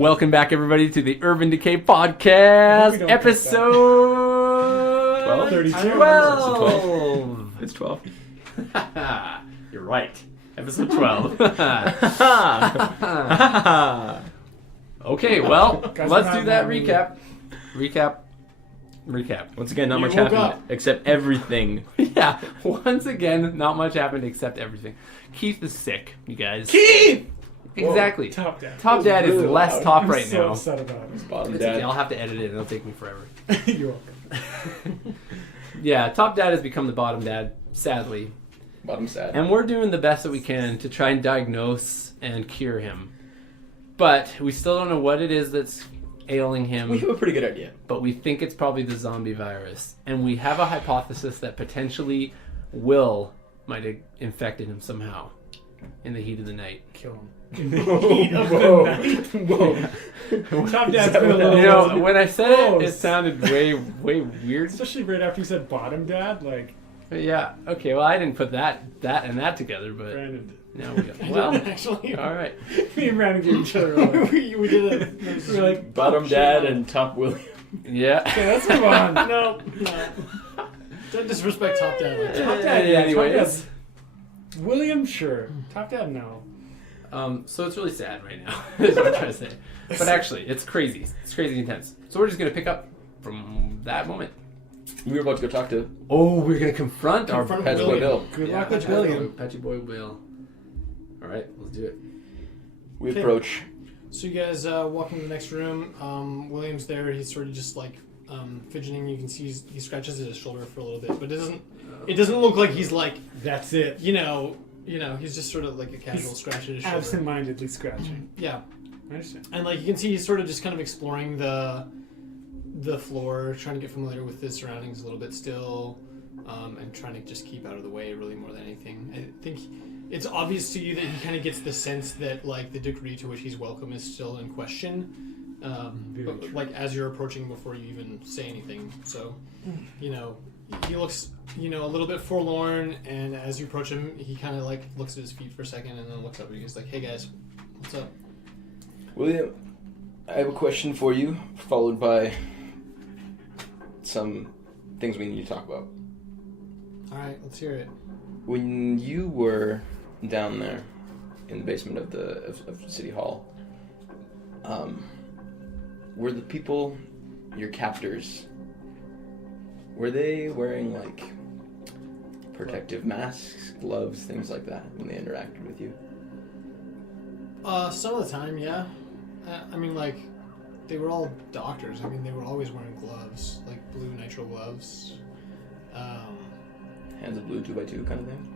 Welcome back, everybody, to the Urban Decay Podcast, episode 12? 32? 12. It's 12. You're right. Episode 12. Okay, well, let's do that recap. Recap. Once again, not much woke happened up. except everything. Yeah, once again, not much happened except everything. Keith is sick, you guys. Keith! Exactly. Whoa, Top Dad. Top Dad is really less loud. top I'm right so now. upset about it. Bottom It's okay, dad. I'll have to edit it. It'll take me forever. You're welcome. Yeah, Top Dad has become the bottom dad, sadly. Bottom sad. And we're doing the best that we can to try and diagnose and cure him. But we still don't know what it is that's ailing him. We have a pretty good idea. But we think it's probably the zombie virus. And we have a hypothesis that potentially Will might have infected him somehow in the heat of the night. Kill him. Whoa. Whoa. Top Dad's been a little... You know, when I said it, it Close. sounded way weird. Especially right after you said bottom dad, like, Yeah, okay, well, I didn't put that and that together, but Brandon did. now we got... I Well, didn't actually. all right. Me and Brandon gave each other we did it. We were like, Bottom oh, dad shit. and top William. Yeah. Okay, let's move on. No. Don't disrespect Top Dad. Like, Top Dad, yeah. Anyways. Top Dad. William, sure. Top Dad, no. So it's really sad right now, is what I'm trying to say. But actually, it's crazy. It's crazy intense. So we're just going to pick up from that moment. We were about to go talk to Oh, we're going to confront our Confront Patchy Boy William. Bill. Good Yeah, luck with William. Patchy Boy Bill. All right, let's do it. We Okay. approach. So you guys walk into the next room. William's there. He's sort of just like fidgeting. You can see he scratches at his shoulder for a little bit, but it doesn't look like he's like That's it. you know he's just sort of like a casual scratch at his shoulder. Absent-mindedly scratching. Yeah, I understand. and like you can see he's sort of just kind of exploring the floor, trying to get familiar with his surroundings a little bit still, and trying to just keep out of the way really more than anything. I think it's obvious to you that he kind of gets the sense that like the degree to which he's welcome is still in question. But, like as you're approaching before you even say anything, so he looks a little bit forlorn, and as you approach him, he kind of like looks at his feet for a second and then looks up and he's like, "Hey guys, what's up?" William, I have a question for you, followed by some things we need to talk about. All right, let's hear it. When you were down there in the basement of City Hall, were the people, your captors, were they wearing like protective masks, gloves, things like that when they interacted with you? Some of the time, yeah. I mean, like, they were all doctors. I mean, they were always wearing gloves, like blue nitrile gloves. Hands of blue 2x2 kind of thing?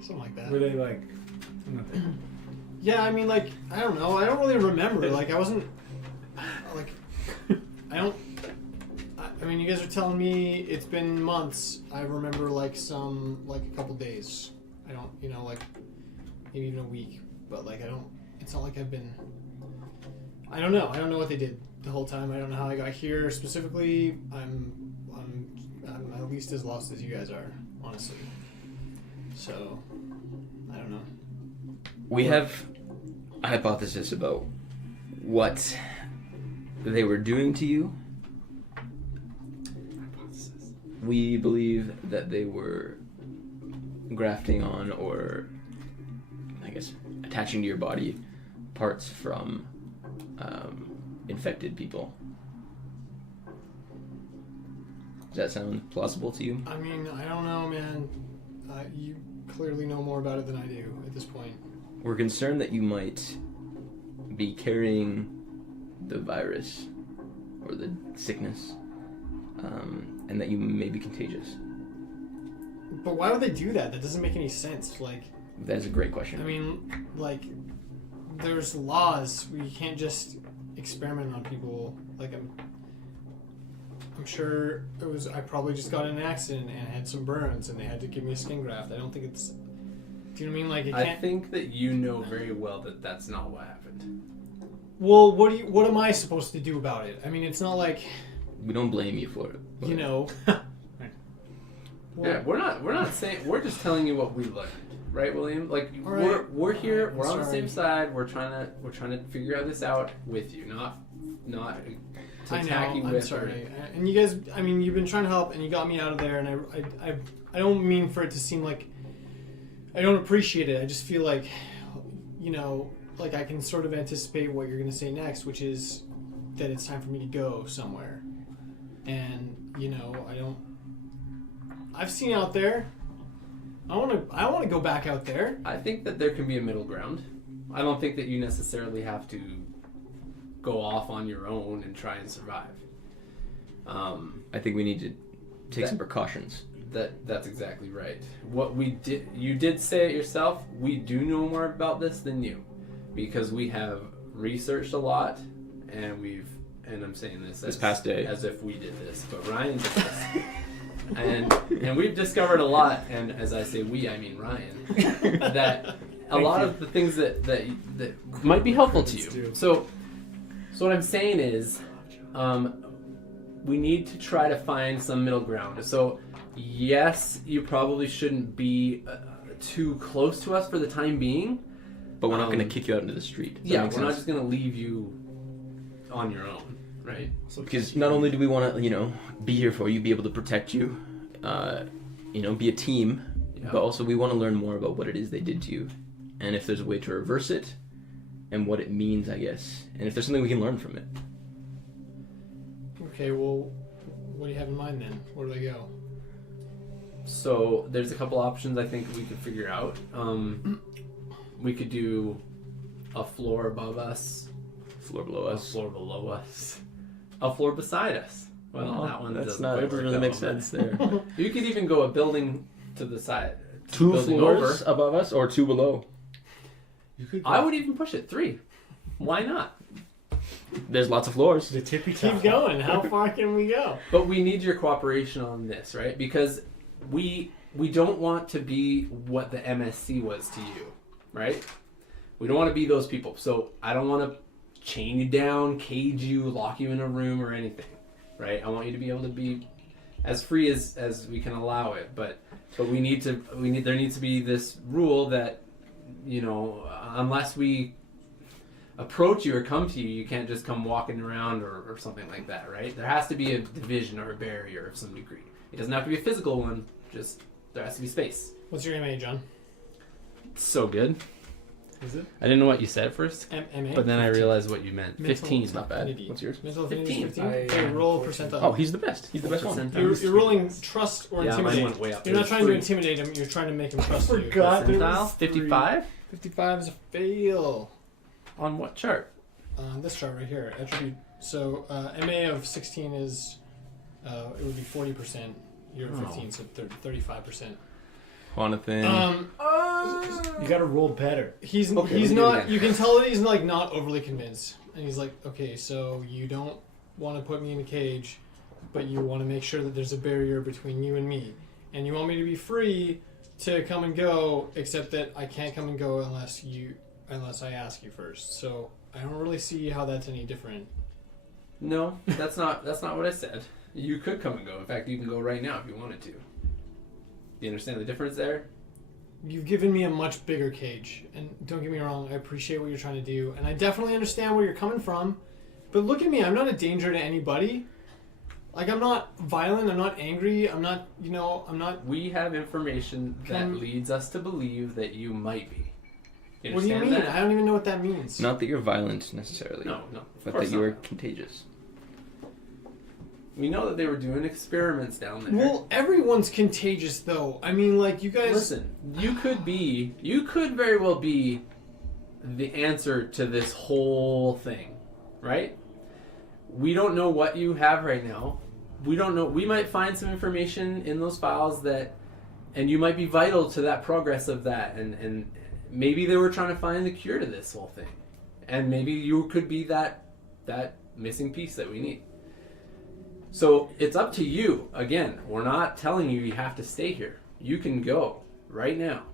Something like that. Were they like... nothing? Yeah, I mean, like, I don't know. I don't really remember. Like, I wasn't... Like, I mean, you guys are telling me it's been months. I remember, like, a couple days. I don't, like, maybe even a week. But, like, it's not like I've been... I don't know. I don't know what they did the whole time. I don't know how I got here specifically. I'm at least as lost as you guys are, honestly. So, I don't know. We have a hypothesis about what they were doing to you. We believe that they were grafting on, or I guess attaching to your body, parts from infected people. Does that sound plausible to you? I mean, I don't know, man. You clearly know more about it than I do at this point. We're concerned that you might be carrying the virus or the sickness, and that you may be contagious. But why would they do that? That doesn't make any sense. Like, That's a great question. I mean, like, there's laws. We can't just experiment on people. Like, I'm sure it was. I probably just got in an accident and had some burns, and they had to give me a skin graft. I don't think it's. Do you know what I mean? Like, it I can't. think that you know very well that that's not what happened. Well, what am I supposed to do about it? I mean, it's not like, We don't blame you for it. but- you know. Yeah, we're not saying, we're just telling you what we learned. right, William? Like All right. we're here, I'm we're on the sorry. same side. We're trying to figure this out with you, not to I attack you know. I'm with. sorry. And you guys, I mean, you've been trying to help, and you got me out of there, and I don't mean for it to seem like I don't appreciate it. I just feel like, like I can sort of anticipate what you're going to say next, which is that it's time for me to go somewhere. And, I've seen out there. I want to go back out there. I think that there can be a middle ground. I don't think that you necessarily have to go off on your own and try and survive. I think we need to take some precautions. That's exactly right. You did say it yourself. We do know more about this than you, because we have researched a lot, and I'm saying this past day as if we did this, but Ryan did this. and we've discovered a lot, and as I say we, I mean Ryan, that a lot of the things that might be helpful to you. So what I'm saying is, we need to try to find some middle ground. So yes, you probably shouldn't be too close to us for the time being. But we're not going to kick you out into the street. Yeah, we're not just going to leave you on your own, right? Because not only do we want to, be here for you, be able to protect you, be a team, but also we want to learn more about what it is they did to you, and if there's a way to reverse it, and what it means, I guess, and if there's something we can learn from it. Okay, well, what do you have in mind then? Where do they go? So there's a couple options I think we could figure out. We could do a floor above us, Floor below a us. floor below us, a floor beside us. Well, that one that's doesn't not. quite It doesn't work really that make well, sense there. You could even go a building to the side. Two building floors over. above us, or two below. You could. I would even push it 3. Why not? There's lots of floors. The tippy top. Keep going. How far can we go? But we need your cooperation on this, right? Because we don't want to be what the MSC was to you, right? We don't want to be those people. So I don't want to chain you down, cage you, lock you in a room or anything, right? I want you to be able to be as free as we can allow it. But there needs to be this rule that, unless we approach you or come to you, you can't just come walking around or something like that, right? There has to be a division or a barrier of some degree. It doesn't have to be a physical one, just there has to be space. What's your MA, John? So good. Is it? I didn't know what you said first, MA? but then I realized what you meant. Mental 15. It's not bad. affinity. What's yours? Mental affinity 15. 15? Okay, roll percentile. Oh, he's the best. He's the best one. Percentile. You're rolling trust or Yeah, mine intimidate. went way up. You're It not was trying to 3. intimidate him, you're trying to make him trust you. Forgot there Percentile? was 3. 55? 55 is a fail. On what chart? This chart right here, attribute. So MA of 16 is, it would be 40%. You're at 15, so 35%. Jonathan. You gotta roll better. He's Okay, let me do it not. again. You can tell that he's like not overly convinced, and he's like, okay, so you don't want to put me in a cage, but you want to make sure that there's a barrier between you and me, and you want me to be free to come and go, except that I can't come and go unless I ask you first. So I don't really see how that's any different. No, that's not what I said. You could come and go. In fact, you can go right now if you wanted to. You understand the difference there? You've given me a much bigger cage, and don't get me wrong, I appreciate what you're trying to do, and I definitely understand where you're coming from, but look at me, I'm not a danger to anybody. Like, I'm not violent, I'm not angry, I'm not. We have information that Can- leads us to believe that you might be. You What do you understand mean? that? I don't even know what that means. Not that you're violent necessarily. No, of But course that you are not. contagious. We know that they were doing experiments down there. Well, everyone's contagious, though. I mean, like, you guys... Listen, you could very well be the answer to this whole thing, right? We don't know what you have right now. We don't know. We might find some information in those files and you might be vital to that progress of that, and maybe they were trying to find the cure to this whole thing, and maybe you could be that missing piece that we need. So it's up to you. Again, we're not telling you have to stay here. You can go right now.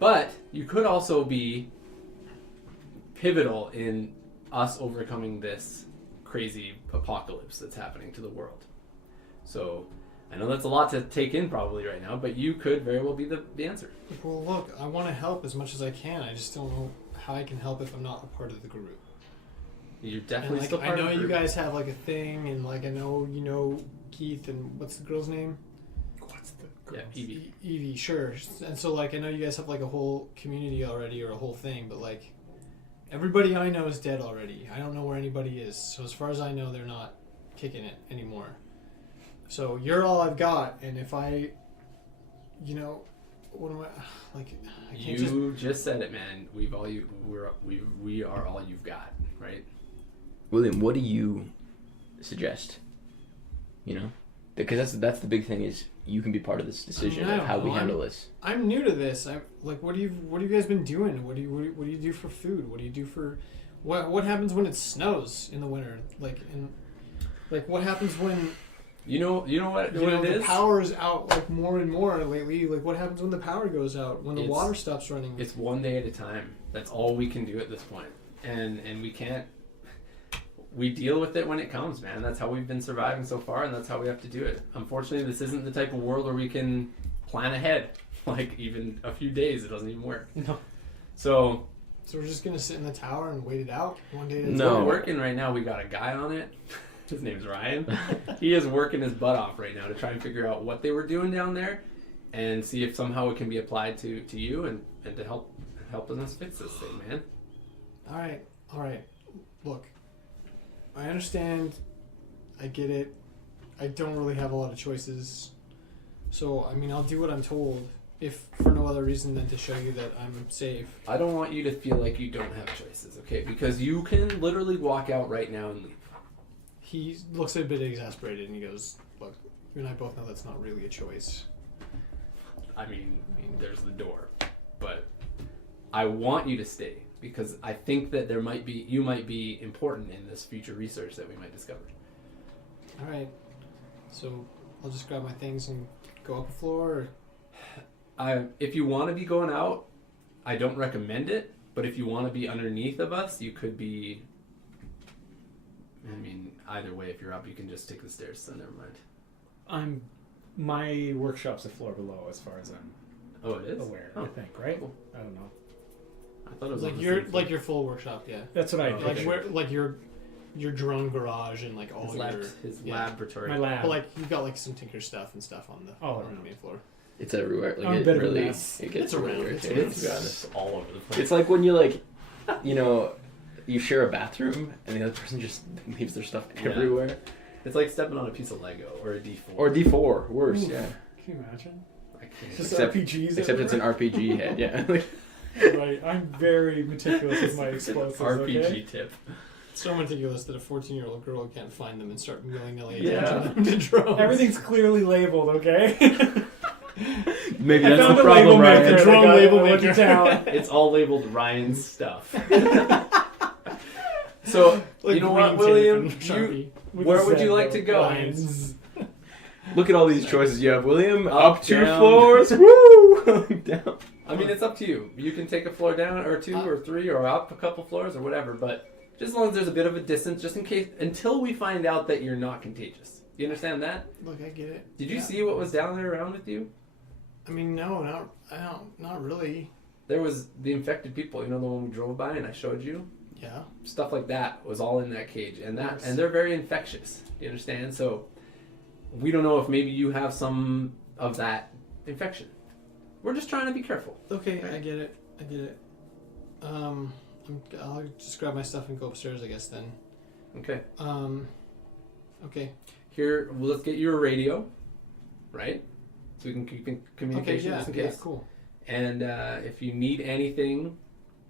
But you could also be pivotal in us overcoming this crazy apocalypse that's happening to the world. So I know that's a lot to take in probably right now, but you could very well be the answer. Well, look, I want to help as much as I can. I just don't know how I can help if I'm not a part of the group. You're And definitely like, still part I know of the you group. guys have like a thing, and like I know you know Keith and what's the girl's name? What's the Yeah, Evie. Evie, sure. And so like I know you guys have like a whole community already or a whole thing, but like everybody I know is dead already. I don't know where anybody is. So as far as I know, they're not kicking it anymore. So you're all I've got, and if I, you know, what am I like? I can't You just said it, man. We are all you've got, right? William, what do you suggest? You know, because that's the big thing is you can be part of this decision I of don't how we know. handle this. I'm new to this. I'm like, what have you guys been doing? What do you do for food? What do you do for what happens when it snows in the winter? Like what happens when You know what it the is? power is out like more and more lately? Like what happens when the power goes out? When the It's- water stops running? It's one day at a time. That's all we can do at this point. And we can't. We deal with it when it comes, man. That's how we've been surviving so far, and that's how we have to do it. Unfortunately, this isn't the type of world where we can plan ahead. Like, even a few days, it doesn't even work. No. So So we're just gonna sit in the tower and wait it out one day. No. we're working right now. We got a guy on it. His name's Ryan. He is working his butt off right now to try and figure out what they were doing down there and see if somehow it can be applied to you and to helping us fix this thing, man. All right. Look, I understand. I get it. I don't really have a lot of choices. So, I mean, I'll do what I'm told, if for no other reason than to show you that I'm safe. I don't want you to feel like you don't have choices, okay? Because you can literally walk out right now and leave. He looks a bit exasperated and he goes, look, you and I both know that's not really a choice. I mean, there's the door. But I want you to stay because I think that you might be important in this future research that we might discover. All right. So, I'll just grab my things and go up a floor? Or... If you want to be going out, I don't recommend it. But if you want to be underneath of us, you could be... I mean, either way, if you're up, you can just take the stairs, so never mind. My workshop's a floor below, as far as I'm Oh, it is? aware. Oh, I think, right? cool. I don't know. I thought it was Like on the your same floor. your full workshop, yeah. That's what I Oh, did. Like okay. where like your drone garage and like all his yeah. laboratory. My lab. But like you've got like some Tinker stuff and stuff on the main floor. It's everywhere. Like I'm a it bit of a really, mess. it gets It's really around. It's irritating, around. to be honest. It's all over the place. It's like when you like, you know, you share a bathroom and the other person just leaves their stuff Yeah. everywhere. It's like stepping on a piece of Lego or a D4. Or D4, worse, Ooh. yeah. Can you imagine? I can't. Just Except- RPGs. Except it's an RPG head, yeah. Right. I'm very meticulous with my It's an explosives. RPG Okay? tip. It's so ridiculous that a 14-year-old girl can't find them and start willy-nilly Yeah. attaching them to drones. Everything's clearly labeled. Okay. Maybe I that's found the a problem, label maker. Ryan. and Drone I got- label I went to maker. town. It's all labeled Ryan's stuff. So, Like you know green what, tape William? and Sharpie. With Where a would Z, you like to go? Lions. Look at all these choices you have, William. Up, Up 2 down. floors. Woo! Down. I mean, it's up to you. You can take a floor down, or two, or three, or up a couple floors, or whatever. But just as long as there's a bit of a distance, just in case, until we find out that you're not contagious. You understand that? Look, I get it. Did you Yeah. see what was down there around with you? I mean, no, not really. There was the infected people. You know, the one we drove by and I showed you. Yeah. Stuff like that was all in that cage, and Yes. and they're very infectious. You understand? So we don't know if maybe you have some of that infection. We're just trying to be careful. Okay, I get it. I'll just grab my stuff and go upstairs, I guess then. Okay. Okay. Here, well, let's get you a radio, right? So we can keep in Okay, communication yeah, just in yeah, case. cool. And if you need anything,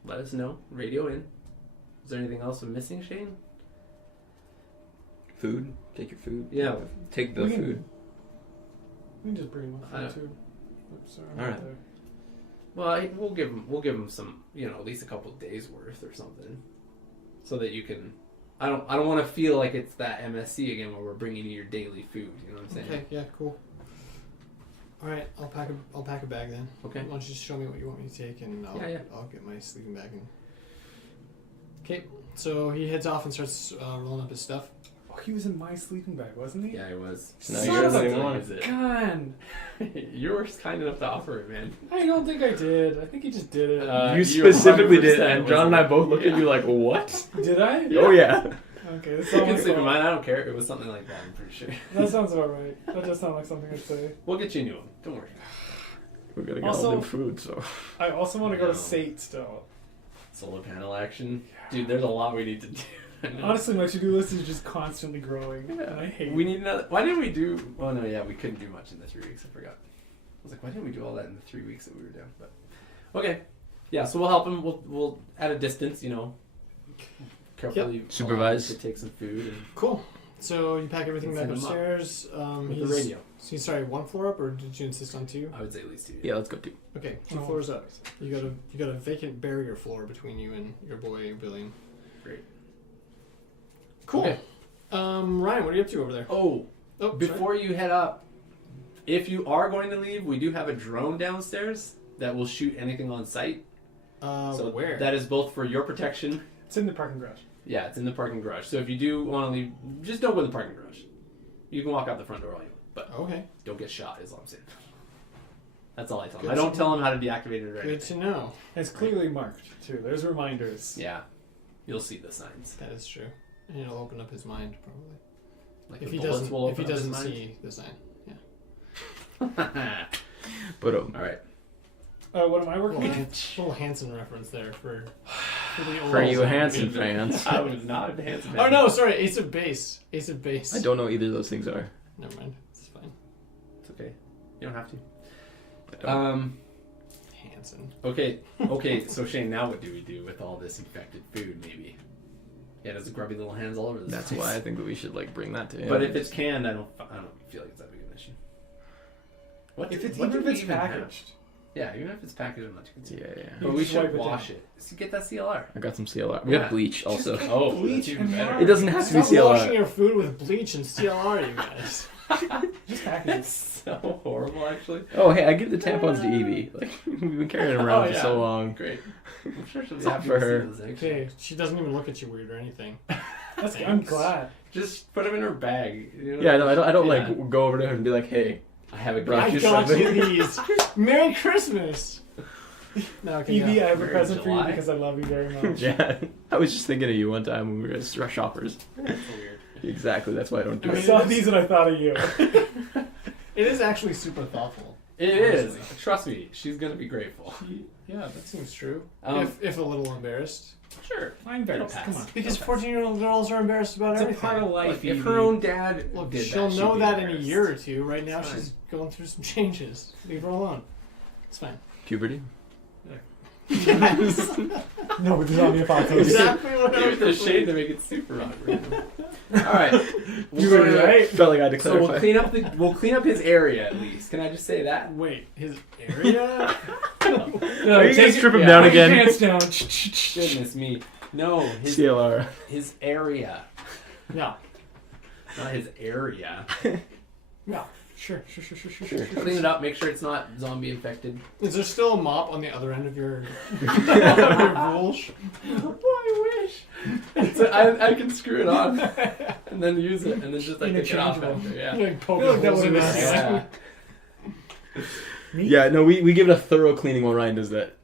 let us know. Radio in. Is there anything else I'm missing, Shane? Food. Take your food. Yeah. Take the We can- food. We can just bring one I- food too. Oops, sorry. All right. Well, we'll give them some, at least a couple of days worth or something, so that you can. I don't want to feel like it's that MSC again where we're bringing you your daily food. You know what I'm saying? Okay, yeah, cool. All right, I'll pack a bag then. Okay. Why don't you just show me what you want me to take, and I'll get my sleeping bag. And... Okay, so he heads off and starts rolling up his stuff. he was in my sleeping bag, wasn't he? Yeah, I was. No, Son you're of the a only one. Is it? God, You were kind enough to offer it, man. I don't think I did. I think he just did it. You specifically did, 100% and John and I both looked at you like, what? Did I? Oh yeah. Okay, that's You not can my sleep in fault. mine. I don't care. It was something like that. I'm pretty sure. That sounds about right. That does sound like something I'd say. We'll get you a new one. Don't worry. We're gonna get Also- all new food, so. I also want to go to No. Sate still. Solar panel action, dude. There's a lot we need to do. Honestly, my to-do list is just constantly growing, and I hate We need another. Why didn't we do? Oh no, yeah, we couldn't do much in the 3 weeks. I forgot. I was like, why didn't we do all that in the 3 weeks that we were down? But okay, yeah. So we'll help him. We'll at a distance, carefully Supervise. to take some food and Cool. So you pack everything Let's back hit 'em up. upstairs. with the He's- radio. So you started one floor up, or did you insist on two? I would say at least two. Yeah, let's go too. Okay, two Oh. floors up. You got a vacant barrier floor between you and your boy Billion. Great. Cool. Okay. Ryan, what are you up to over there? Oh, Oh, before you head up, if you are going to leave, we do have a drone downstairs that will shoot anything on sight. sorry. Where? That is both for your protection. It's in the parking garage. Yeah, it's in the parking garage. So if you do want to leave, just don't go in the parking garage. You can walk out the front door all you want, but Okay. don't get shot. Is all I'm saying. That's all I tell Good him. I don't to tell him how to deactivate it or Good anything. to know. And it's clearly marked too. There's reminders. Yeah, you'll see the signs. That is true. And it'll open up his mind probably. Like If the he bullets doesn't, will if he open up his doesn't mind. see the sign. But all right. What am I working on? Little Hanson reference there for the old. for you Hanson fans, I was not a handsome. Oh no, sorry, Ace of Base. Ace of Base. I don't know either of those things are. Never mind. It's fine. It's okay. You don't have to. I don't. Hanson. Okay. So Shane, now what do we do with all this infected food? Maybe. Yeah, there's grubby little hands all over this. That's place. why I think that we should bring that to him. But if it's canned, I don't feel like it's that big of an issue. What? If it's what even do if we it's have? packaged. Yeah, even if it's packaged, I'm not too concerned. yeah. But You we just wipe should it wash down. it. So get that CLR. I got some CLR. We Yeah. have bleach also. Just Oh, bleach that's even and better. water. It doesn't have to be Stop washing CLR. your food with bleach and CLR, you guys. Just package It's so horrible, actually. Oh, hey, I give the tampons to Evie. We've been carrying them around Oh, for yeah. so long. Great. I'm sure she'll be It's not happy for to see her. those, actually. Okay, she doesn't even look at you weird or anything. That's I'm glad. Just put them in her bag. You know? Yeah, no, I don't Yeah. go over to her and be like, hey, I have a Brought I great you got something. you these. Merry Christmas. No, okay, Evie, yeah. I have a We're in present for you July. because I love you very much. yeah. I was just thinking of you one time when we were at Shoppers. That's so weird. Exactly, that's why I don't do I it. saw these and I thought of you. It is actually super thoughtful. It is. Trust me, she's gonna be grateful. Yeah, that seems true. Um, if a little embarrassed. Sure. I'm embarrassed. It'll Come pass. on. Because 14-year-old girls are embarrassed about It's a everything. part of life. Look, if Evie. her own dad Look, did she'll that, know she'd be that in a embarrassed. year or two. Right now, It's she's going through some changes. Leave her alone. It's fine. Puberty? Yes. No, with the zombie apocalypse. Exactly what I Give it was to Shane to make it super awkward. All right. You were right. Felt like I had to So clarify. we'll clean up his area at least. Can I just say that? Wait, his area? No, Are you gonna strip him yeah, down Put your again? pants down. Goodness me. No, his CLR. his area, Yeah. not his area. Yeah. Sure. Clean it up. Make sure it's not zombie infected. Is there still a mop on the other end of your bulge? I wish. I can screw it on and then use it and then just like take it off Interchangeable. after. Yeah. Like poke I feel like that holes in would've the been Yeah. Me? Yeah, no, we give it a thorough cleaning while Ryan does that.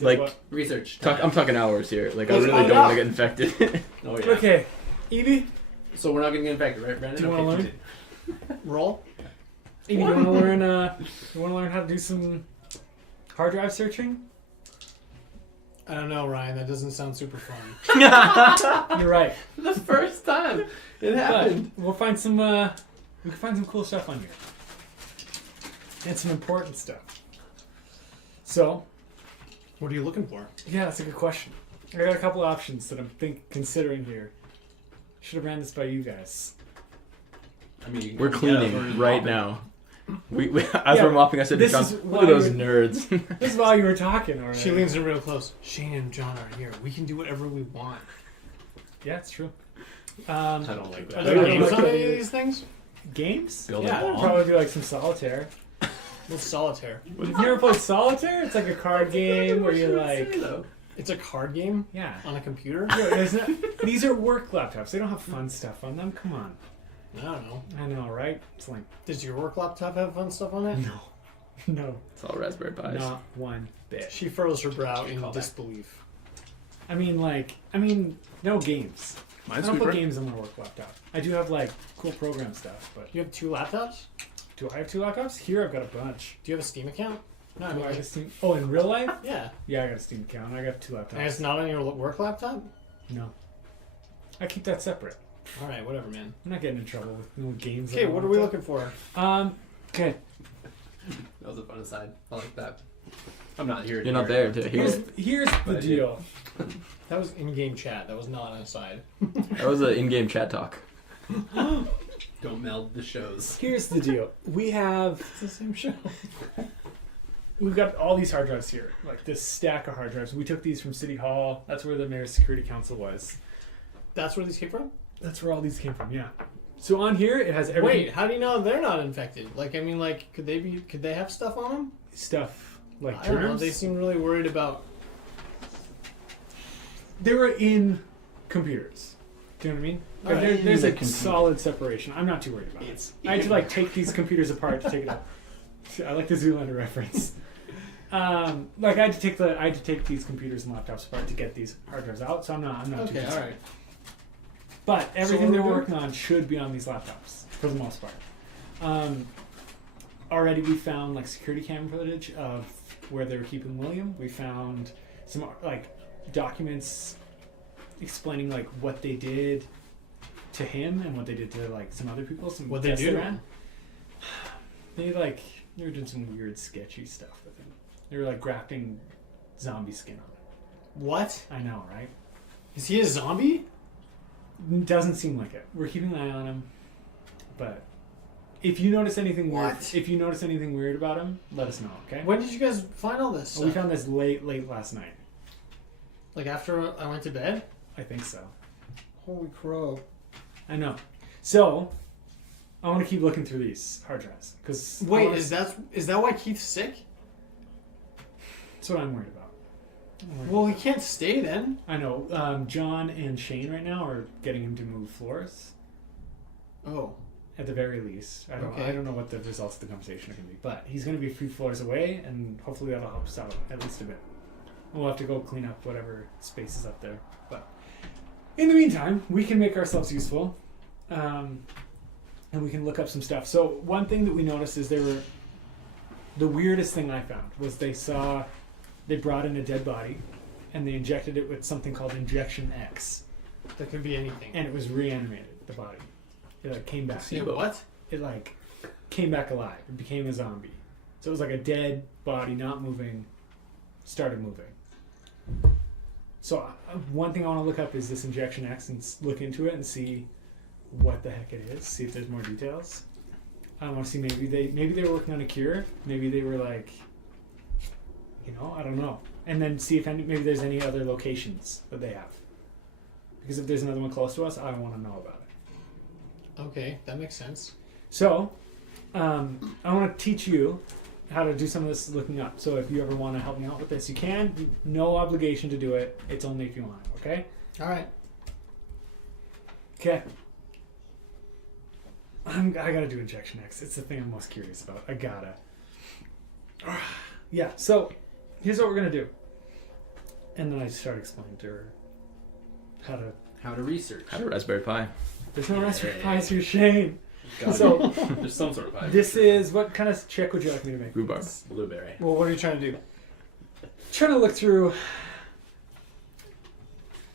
Like, what? Research. I'm talking hours here. Like, I Let's really find don't want out. to get infected. Oh yeah. Okay, Evie, So we're not gonna get infected, right, Brandon? Do you wanna Okay, learn? continue. Roll. Evie, you want to learn? You want to learn how to do some hard drive searching? I don't know, Ryan. That doesn't sound super fun. You're right. The first time it But happened. we'll find some. We can find some cool stuff on here, and some important stuff. So, What are you looking for? yeah, that's a good question. I got a couple options that I'm considering here. Should have ran this by you guys. I mean, you can We're come get us, cleaning we're right mopping. now. We as Yeah, we're mopping, I said to this John, is look why at those we're- nerds. This is while you were talking, alright? She leans in real close. Shane and John are here. We can do whatever we want. Yeah, it's true. I don't like Are that. there Yeah, games look on at any of it. these things? Games? Build Yeah, a I'd bomb. probably do like some solitaire. What's solitaire? You've never played solitaire? It's like a card game where you like It's a card game Yeah. on a computer? Yeah, isn't it? These are work laptops. They don't have fun stuff on them. Come on. I don't know. I know, right? It's like, Does your work laptop have fun stuff on it? no. No. It's all Raspberry Pis. Not one bit. She furrows her brow in Call back. disbelief. No games. I Mine's don't put Sweeper. games on my work laptop. I do have, like, cool program stuff, but You have 2 laptops? do I have 2 laptops? Here I've got a bunch. Do you have a Steam account? No, I Do mean, I have like, a Steam? Oh, in real life? yeah. Yeah, I got a Steam account. I got 2 And laptops. it's not on your work laptop? No. I keep that separate. Alright, whatever, man. I'm not getting in trouble with no games. Okay, on my what are we laptop. looking for? Okay. That was a fun aside. I like that. I'm not here. You're not there to hear Here's, it. here's the But I did. deal. That was in-game chat. That was not an aside. That was an in-game chat talk. Don't meld the shows. Here's the deal. We have It's the same show. we've got all these hard drives here, like this stack of hard drives. We took these from City Hall. That's where the Mayor's Security Council was. That's where these came from? That's where all these came from. Yeah. So on here it has everything. Wait, how do you know they're not infected? Like, I mean, like, could they have stuff on them? Stuff like I don't know. germs. They seem really worried about. They were in computers. Do you know what I mean? Like, Alright. there's In a the computer. solid separation. I'm not too worried about it. I had to like take these computers apart to take it out. I like the Zoolander reference. Like I had to take these computers and laptops apart to get these hard drives out. So I'm not too Okay, concerned. alright. But everything what they're are we working on should be on these laptops for the most part. Already we found like security camera footage of where they were keeping William. We found some like documents explaining like what they did to him and what they did to like some other people. Some What'd they tests do to ran. him? They were doing some weird sketchy stuff with him. They were like grafting zombie skin on What? him. I know, right? Is he a zombie? Doesn't seem like it. We're keeping an eye on him, but if you notice anything weird, What? if you notice anything weird about him, let us know. Okay? When did you guys find all this Well, we stuff? found this late last night. Like, after I went to bed? I think so. Holy crow. I know. So I want to keep looking through these hard drives because Wait, is that why Keith's sick? that's what I'm worried about. Well, he can't stay then. I know. John and Shane right now are getting him to move floors. Oh. At the very least, I Okay. don't know what the results of the conversation are going to be, but he's going to be a few floors away, and hopefully that'll help us out at least a bit. We'll have to go clean up whatever space is up there, but in the meantime, we can make ourselves useful, and we can look up some stuff. So one thing that we noticed is the weirdest thing I found was they brought in a dead body, and they injected it with something called Injection X, That could be anything. and it was reanimated. The body, it like came back. Yeah, what? It like came back alive. It became a zombie. So it was like a dead body, not moving, started moving. So one thing I want to look up is this Injection X and look into it and see what the heck it is. See if there's more details. I want to see maybe they were working on a cure. Maybe they were like, I don't know. And then see if maybe there's any other locations that they have. Because if there's another one close to us, I want to know about it. Okay, that makes sense. So, I want to teach you how to do some of this looking up. So if you ever want to help me out with this, you can. No obligation to do it. It's only if you want. Okay? Alright. Okay. I gotta do Injection X. It's the thing I'm most curious about. I gotta. Yeah. So here's what we're gonna do. And then I start explaining to her How to research. How to Raspberry Pi. There's no Raspberry Pis here, Shane. Got So it. There's some sort of pie. this is what kind of check would you like me to make? Rhubarb. Blueberry. Well, what are you trying to do? Trying to look through.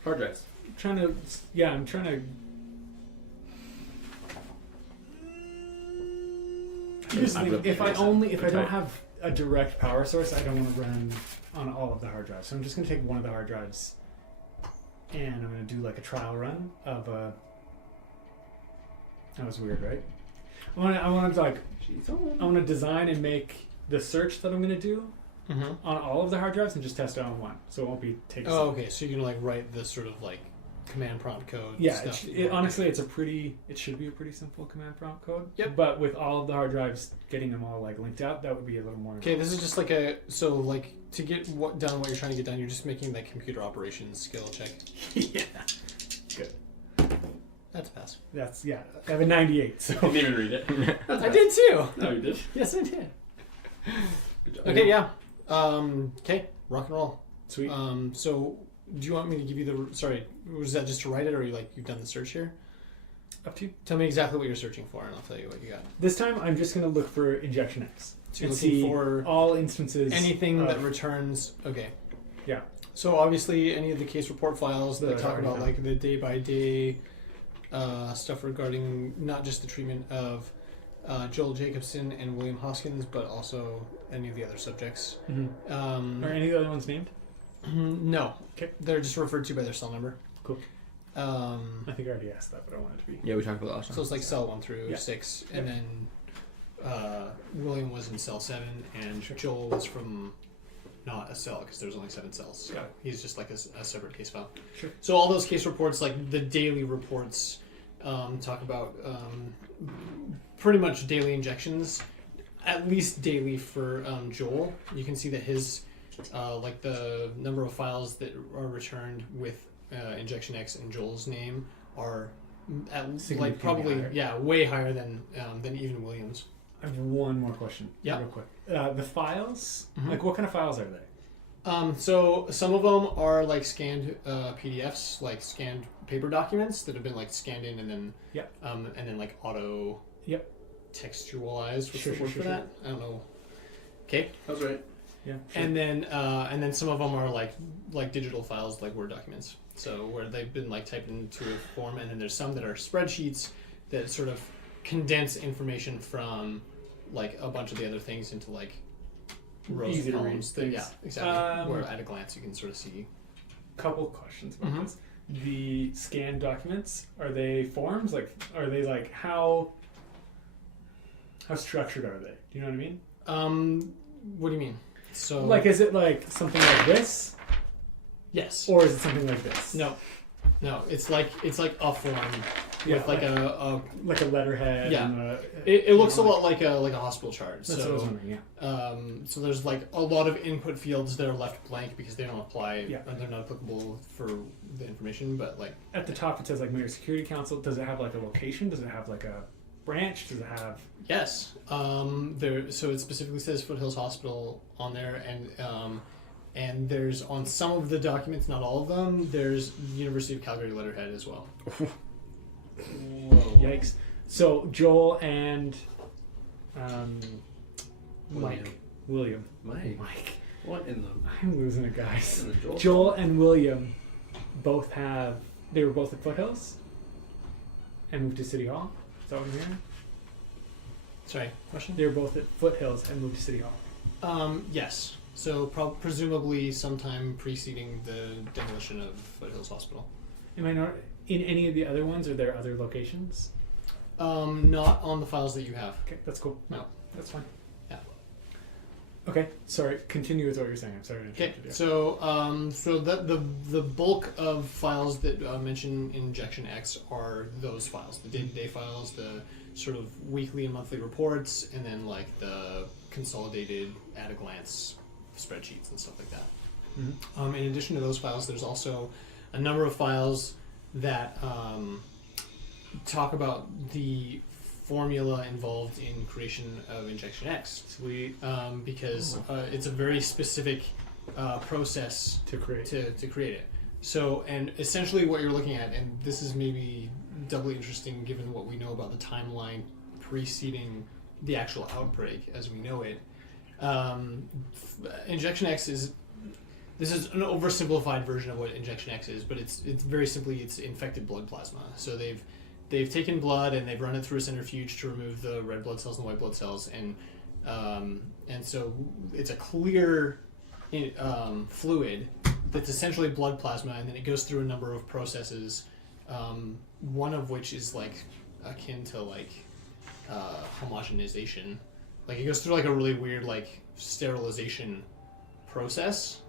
Hard drives. I'm trying to. Here's the thing, if I don't have a direct power source, I don't want to run on all of the hard drives. So I'm just going to take one of the hard drives and I'm going to do like a trial run of a... That was weird, right? I want to design and make the search that I'm going to do Mm-hmm. on all of the hard drives and just test it on one. So it won't be taking... Oh, okay. So you're gonna like write this sort of like command prompt code. Yeah, stuff that you it, want. honestly, it should be a pretty simple command prompt code. Yep. But with all of the hard drives, getting them all like linked up, that would be a little more. Okay, this is just like to get done what you're trying to get done, you're just making that computer operations skill check. Yeah. Good. That's a pass. That's I have a 98. So Didn't even read it. I did too. No, you did. Yes, I did. Good job. Okay, yeah. Okay, rock and roll. sweet. So do you want me to give you the? Sorry, was that just to write it, or you've done the search here? Up to you. Tell me exactly what you're searching for, and I'll tell you what you got. This time, I'm just gonna look for Injection X So you're and looking see for all instances. anything that of- returns. Okay. Yeah. So obviously, any of the case report files that That I talk already about have. like the day by day stuff regarding not just the treatment of Joel Jacobson and William Hoskins, but also any of the other subjects. Mhm. Are any of the other ones named? No. Okay. They're just referred to by their cell number. Cool. Um, I think I already asked that, but I wanted to be. Yeah, we talked about last time. so it's like cell 1 through Yeah. 6, and then William was in cell 7, and Sure. Joel was from not a cell because there's only 7 cells. So Got it. he's just like a separate case file. Sure. So all those case reports, like the daily reports, talk about pretty much daily injections, at least daily for Joel. You can see that his like the number of files that are returned with Injection X and Joel's name are at like Significantly probably higher. way higher than even Williams. I have one more question. Yeah. Real quick. The files. Mhm. Like, what kind of files are they? So some of them are like scanned PDFs, like scanned paper documents that have been like scanned in and then Yep. And then like auto Yep. textualized. What's Sure, the sure, word sure, for that? I don't know. Okay. That's right. Yeah. And then some of them are like digital files, like Word documents. So where they've been like typed into a form, and then there's some that are spreadsheets that sort of condense information from like a bunch of the other things into like rows Easy of to read columns. things. Yeah, exactly. Where Um, at a glance you can sort of see. Couple questions about Mhm. this. The scanned documents, are they forms? Like, are they like how structured are they? Do you know what I mean? What do you mean? So Like, is it like something like this, yes. or is it something like this? No, it's like a form Yeah, with like a like a letterhead. Yeah. And a, it looks a you know, lot like a hospital chart. That's what I was wondering. Yeah. So there's like a lot of input fields that are left blank because they don't apply. Yeah. And they're not applicable for the information. But like At the top, it says like Mayor Security Council. Does it have like a location? Does it have like a branch? Does it have? yes, so it specifically says Foothills Hospital on there, and there's on some of the documents, not all of them. There's University of Calgary letterhead as well. Whoa. Yikes! So Joel and William. Mike. Mike. What in the? I'm losing it, guys. in the Joel? Joel and William both have. They were both at Foothills and moved to City Hall. Is that what I'm hearing? Sorry, question. They were both at Foothills and moved to City Hall. Yes. So presumably sometime preceding the demolition of Foothills Hospital. Am I not in any of the other ones? Are there other locations? Not on the files that you have. Okay, that's cool. No. That's fine. Yeah. Okay, sorry. Continue with what you're saying. I'm sorry to Okay. interrupt you. So the bulk of files that mention Injection X are those files, the day-to-day files, the sort of weekly and monthly reports, and then like the consolidated at-a-glance spreadsheets and stuff like that. Mhm. In addition to those files, there's also a number of files that talk about the formula involved in creation of Injection X. Sweet. Because it's a very specific process To create. to create it. So, and essentially what you're looking at, and this is maybe doubly interesting given what we know about the timeline preceding the actual outbreak as we know it. Injection X is, this is an oversimplified version of what Injection X is, but it's very simply, it's infected blood plasma. So they've taken blood and they've run it through a centrifuge to remove the red blood cells and the white blood cells, and so it's a clear fluid that's essentially blood plasma, and then it goes through a number of processes, one of which is like akin to like homogenization. Like it goes through like a really weird like sterilization process,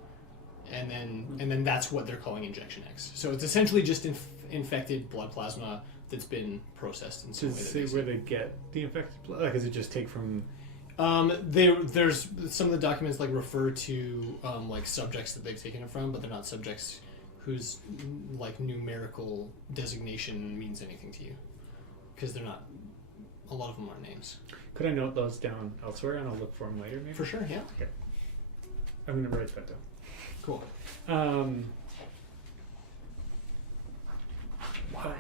and then that's what they're calling Injection X. So it's essentially just infected blood plasma that's been processed in some way. Does it say where they get the infected blood? Like, does it just take from? There's some of the documents like refer to like subjects that they've taken it from, but they're not subjects whose like numerical designation means anything to you, because they're not. A lot of them aren't names. Could I note those down elsewhere, and I'll look for them later, maybe? For sure, yeah. Okay. I'm gonna write that down. Cool. Why?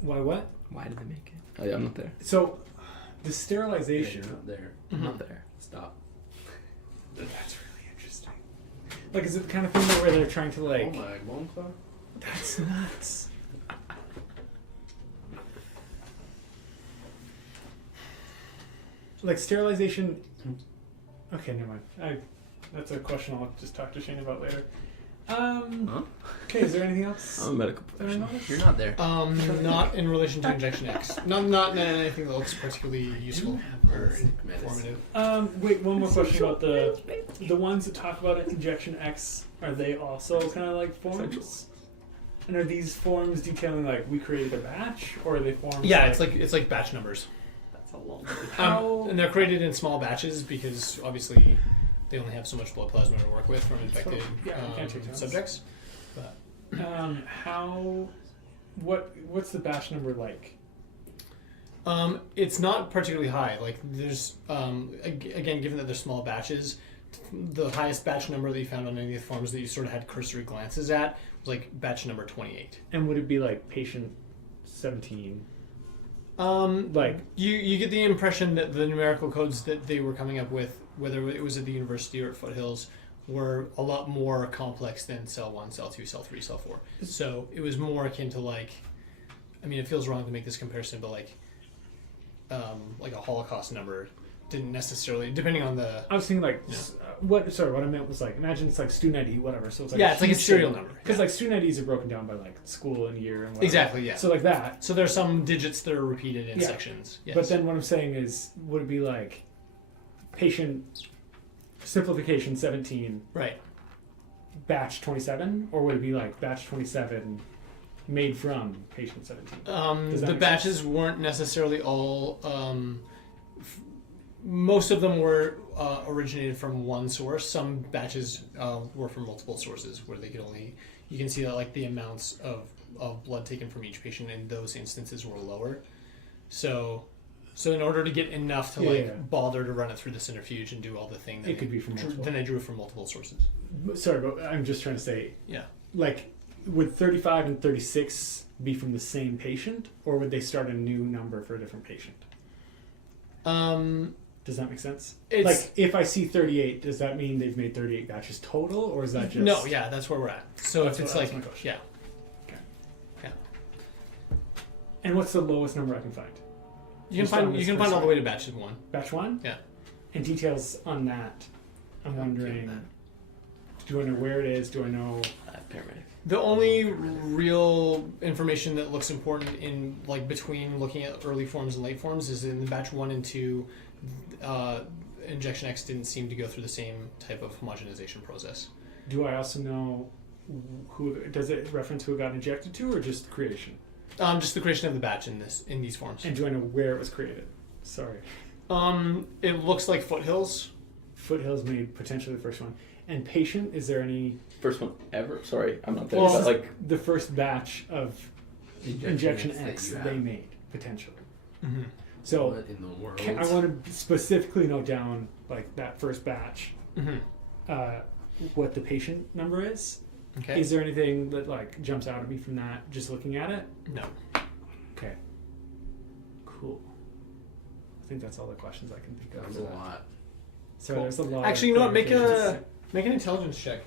Why what? Why did they make it? Oh yeah, I'm not there. So, the Yeah, sterilization. you're not there. I'm not there. Stop. That's really interesting. Like, is it the kind of thing where they're trying to like? Oh my, bone claw? That's nuts. Like sterilization. Okay, never mind. That's a question I'll just talk to Shane about later. Huh? Okay, is there anything else? I'm a medical that I professional. noticed? You're not there. Not in relation to Injection X. Not anything that looks particularly useful or Medicine. informative. Wait, one more question about the ones that talk about Injection X. Are they also kind of like forms? And are these forms detailing like we created a batch, or are they forms? Yeah, it's like batch numbers. That's a long How- And they're created in small batches because obviously they only have so much blood plasma to work with from infected Yeah, you can't take tons. subjects. What's the batch number like? It's not particularly high. Like there's again, given that they're small batches, the highest batch number that you found on any of the forms that you sort of had cursory glances at was like batch number 28. And would it be like patient 17? Like you get the impression that the numerical codes that they were coming up with, whether it was at the university or at Foothills, were a lot more complex than cell 1, cell 2, cell 3, cell 4. So it was more akin to like, I mean, it feels wrong to make this comparison, but like a Holocaust number didn't necessarily, depending on the. I was thinking like, Yeah. what I meant was like, imagine it's like student ID, whatever. So it's like It's like a serial number. Because like student IDs are broken down by like school and year and whatever. Exactly, yeah. So like that. So there are some digits that are repeated in Yeah. sections. Yes. But then what I'm saying is, would it be like patient simplification 17, right. batch 27, or would it be like batch 27 made from patient 17? Does that The make batches sense? weren't necessarily all. Most of them were originated from one source. Some batches were from multiple sources, where they could only. You can see that like the amounts of blood taken from each patient in those instances were lower. So in order to get enough to Yeah. bother to run it through the centrifuge and do all the thing, It could be from multiple. then they drew from multiple sources. Sorry, but I'm just trying to say, Yeah. like, would 35 and 36 be from the same patient, or would they start a new number for a different patient? Does that make sense? It's Like, if I see 38, does that mean they've made 38 batches total, or is that just... no, yeah, that's where we're at. So That's if it's what- like, that's my question. yeah. And what's the lowest number I can find? You can Just on find this all first the one. way to batch 1. Batch 1? Yeah. And details on that, I'm wondering, do I know where it is? Do I know... Paramedic. The only real information that looks important in like between looking at early forms and late forms is in batch 1 and 2. Injection X didn't seem to go through the same type of homogenization process. Do I also know who... Does it reference who it got injected to, or just creation? Just the creation of the batch in these forms. And do I know where it was created? Sorry. It looks like Foothills. Foothills made potentially the first one. And patient, is there any... First one ever. Sorry, I'm not there. Well, but like, the first batch of Injection X that you they have. made, potentially. Mm-hmm. So What in the world? I want to specifically note down, like, that first batch, Mm-hmm. what the patient number is. Okay. Is there anything that, like, jumps out at me from that, just looking at it? No. Okay. Cool. I think that's all the questions I can think That of. was for a that. lot. So Cool. there's a lot. Actually, of you know what? clarifications. Make an intelligence check.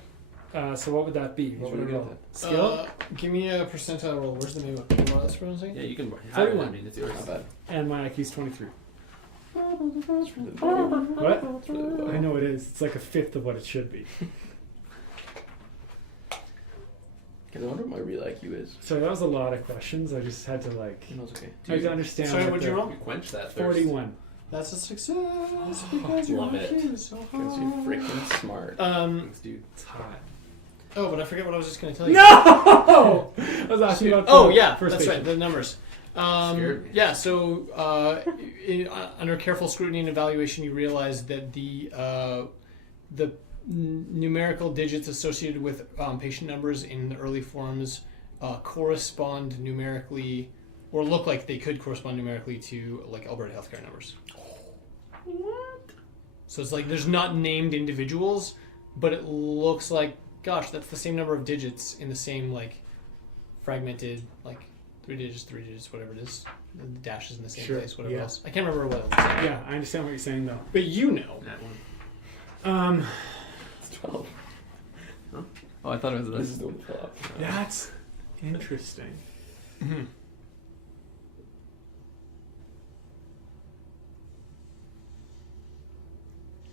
So what would that be? He's What would really I roll? good Skill? Give me a percentile roll. Where's the name of it? That's what I'm saying? Yeah, you can. 31. I mean, it's yours. not bad. And my IQ's 23. It's really low. What? It's really low. I know it is. It's like a fifth of what it should be. Because I wonder what my real IQ is. So that was a lot of questions. I just had to, like, No, it's okay. I had to understand. Sorry, what what'd you the- roll? You quench that thirst. 41. That's a success because your Love it. IQ is so Because you're high. freaking smart. Thanks, dude. It's hot. Oh, but I forget what I was just going to tell you. No! I was asking about Oh the yeah, first that's patient. right. The numbers. Scared me. Yeah. So under careful scrutiny and evaluation, you realize that the numerical digits associated with patient numbers in the early forms correspond numerically, or look like they could correspond numerically to like Alberta healthcare numbers. What? So it's like there's not named individuals, but it looks like, gosh, that's the same number of digits in the same like fragmented like 3 digits, whatever it is. The dashes in the same Sure, place, whatever yeah. else. I can't remember what it looks like. Yeah, I understand what you're saying though. But you know. That one. It's 12. Oh, I thought it was This this. is the one that fell out. That's interesting. Mm-hmm.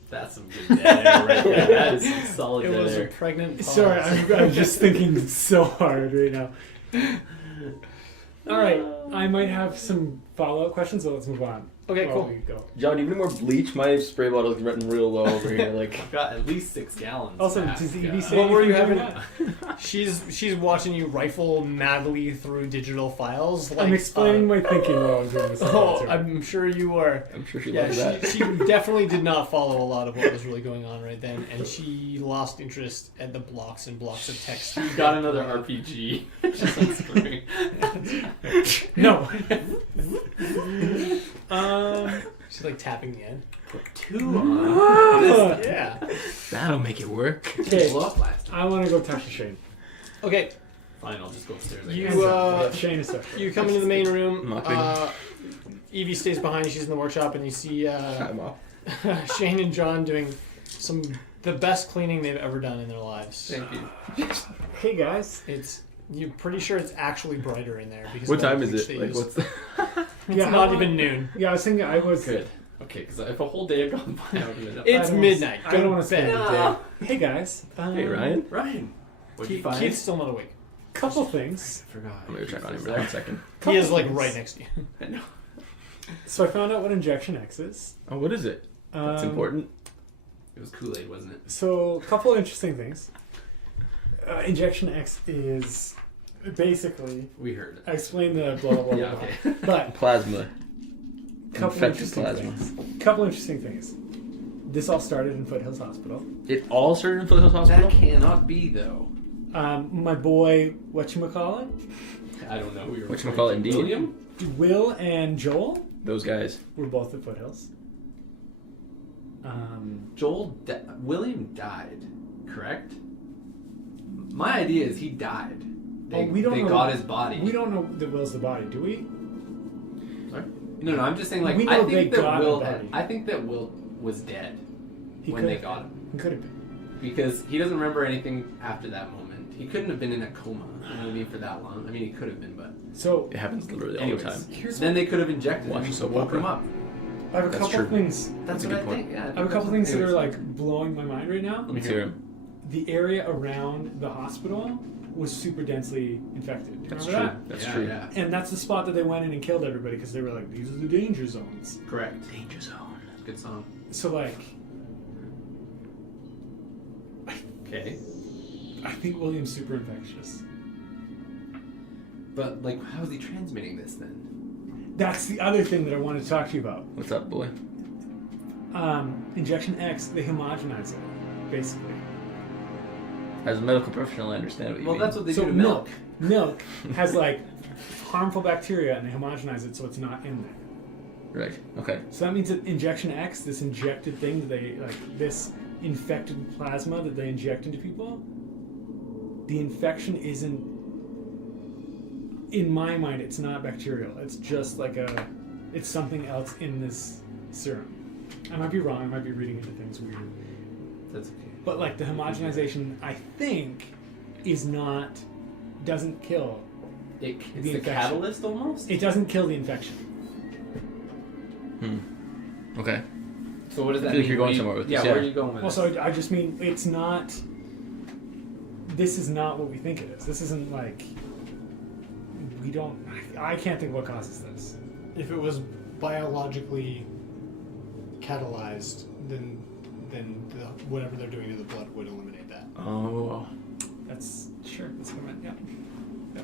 That's some good dead air right there. That is some solid It dead was a air. pregnant pause. Sorry, I'm just thinking so hard right now. All right, I might have some follow-up questions, so let's move on. Okay, While cool. we go. John, do you need more bleach? My spray bottle's running real low over here. Like, I've got at least 6 gallons. Also, back. does Yeah. Evie say What were you anything having? during that? She's watching you rifle madly through digital files. Like, I'm explaining my thinking while I'm doing this. Oh, I'm sure you were. I'm sure she Yeah, loves that. she definitely did not follow a lot of what was really going on right then, and she lost interest at the blocks and blocks of text. You got another RPG. Just on screen. No. She's like tapping the end. Put 2 on. Yeah. That'll make it work. Okay, Blow up last time. I want to go talk to Shane. Okay. Fine, I'll just go upstairs. I You, guess. Shane is stuck. You come into the main room. Mopping. Evie stays behind. She's in the workshop, and you see I'm off. Shane and John doing the best cleaning they've ever done in their lives. Thank you. Hey guys. You're pretty sure it's actually brighter in there because What of all time the is bleach it? they Like, use. what's the... It's Yeah, not how even long- noon. Yeah, I was thinking I was. Good. Okay, because if a whole day had gone by, I would have been up. It's midnight. I don't Go want to to spend bed. the day. Hey guys. Hey, Ryan. Ryan, what'd you Keith, find? Keith's still not awake. Couple things. I forgot. I'm gonna go check on him Is in that- 1 second. He is Couple like things. right next to you. I know. So I found out what Injection X is. Oh, what is it? That's important. It was Kool-Aid, wasn't it? So, a couple of interesting things. Injection X is basically. We heard I it. explained the blah blah blah. Yeah, blah, okay. blah. But Plasma. couple Infected interesting plasma. things. Couple interesting things. This all started in Foothills Hospital. It all started in Foothills Hospital? That cannot be, though. My boy, whatchamacallit? I don't know who you're Whatchamacallit, referring to. indeed. William? Will and Joel Those guys. were both at Foothills. William died, correct? My idea is he died. They, we don't they know- got his body. We don't know that Will's the body, do we? No, I'm just saying, like, We I know they think that got Will the had, body. I think that Will was dead He when could they have got him. He could have been. Because he doesn't remember anything after that moment. He couldn't have been in a coma, you know what I mean, for that long. I mean, he could have been, but... So, It happens literally all Anyways, the time. then they could have injected Watch him, a soap woke opera. him up. I have a That's couple true. things. That's a what good I point. think. Yeah, I have a couple things that are Anyways. like blowing my mind right now. Let me hear him. The area around the hospital was super densely infected. Do you That's remember true. that? That's Yeah, true. Yeah, And that's the spot that they went in and killed everybody because they were like, these are the danger zones. correct. Danger zone. Good song. So, like, Okay. I think William's super infectious. But, like, how is he transmitting this then? That's the other thing that I wanted to talk to you about. What's up, boy? Injection X, they homogenize it, basically. As a medical professional, I understand what you Well, mean. that's what they So do to milk. Milk has, like, harmful bacteria and they homogenize it so it's not in there. Right. Okay. So that means that Injection X, this injected thing that they, like, this infected plasma that they inject into people, the infection isn't, in my mind, it's not bacterial. It's just like it's something else in this serum. I might be wrong. I might be reading into things weird. That's okay. But, like, the homogenization, I think, doesn't kill. It's The the infection. catalyst almost? It doesn't kill the infection. Okay. So what does that I feel like mean? you're going Where somewhere with yeah, this, where yeah. are you going with Also, this? I just mean, it's not. This is not what we think it is. This isn't like. We don't. I can't think what causes this. If it was biologically catalyzed, then whatever they're doing to the blood would eliminate that. Oh. That's sure. That's what I meant. Yeah.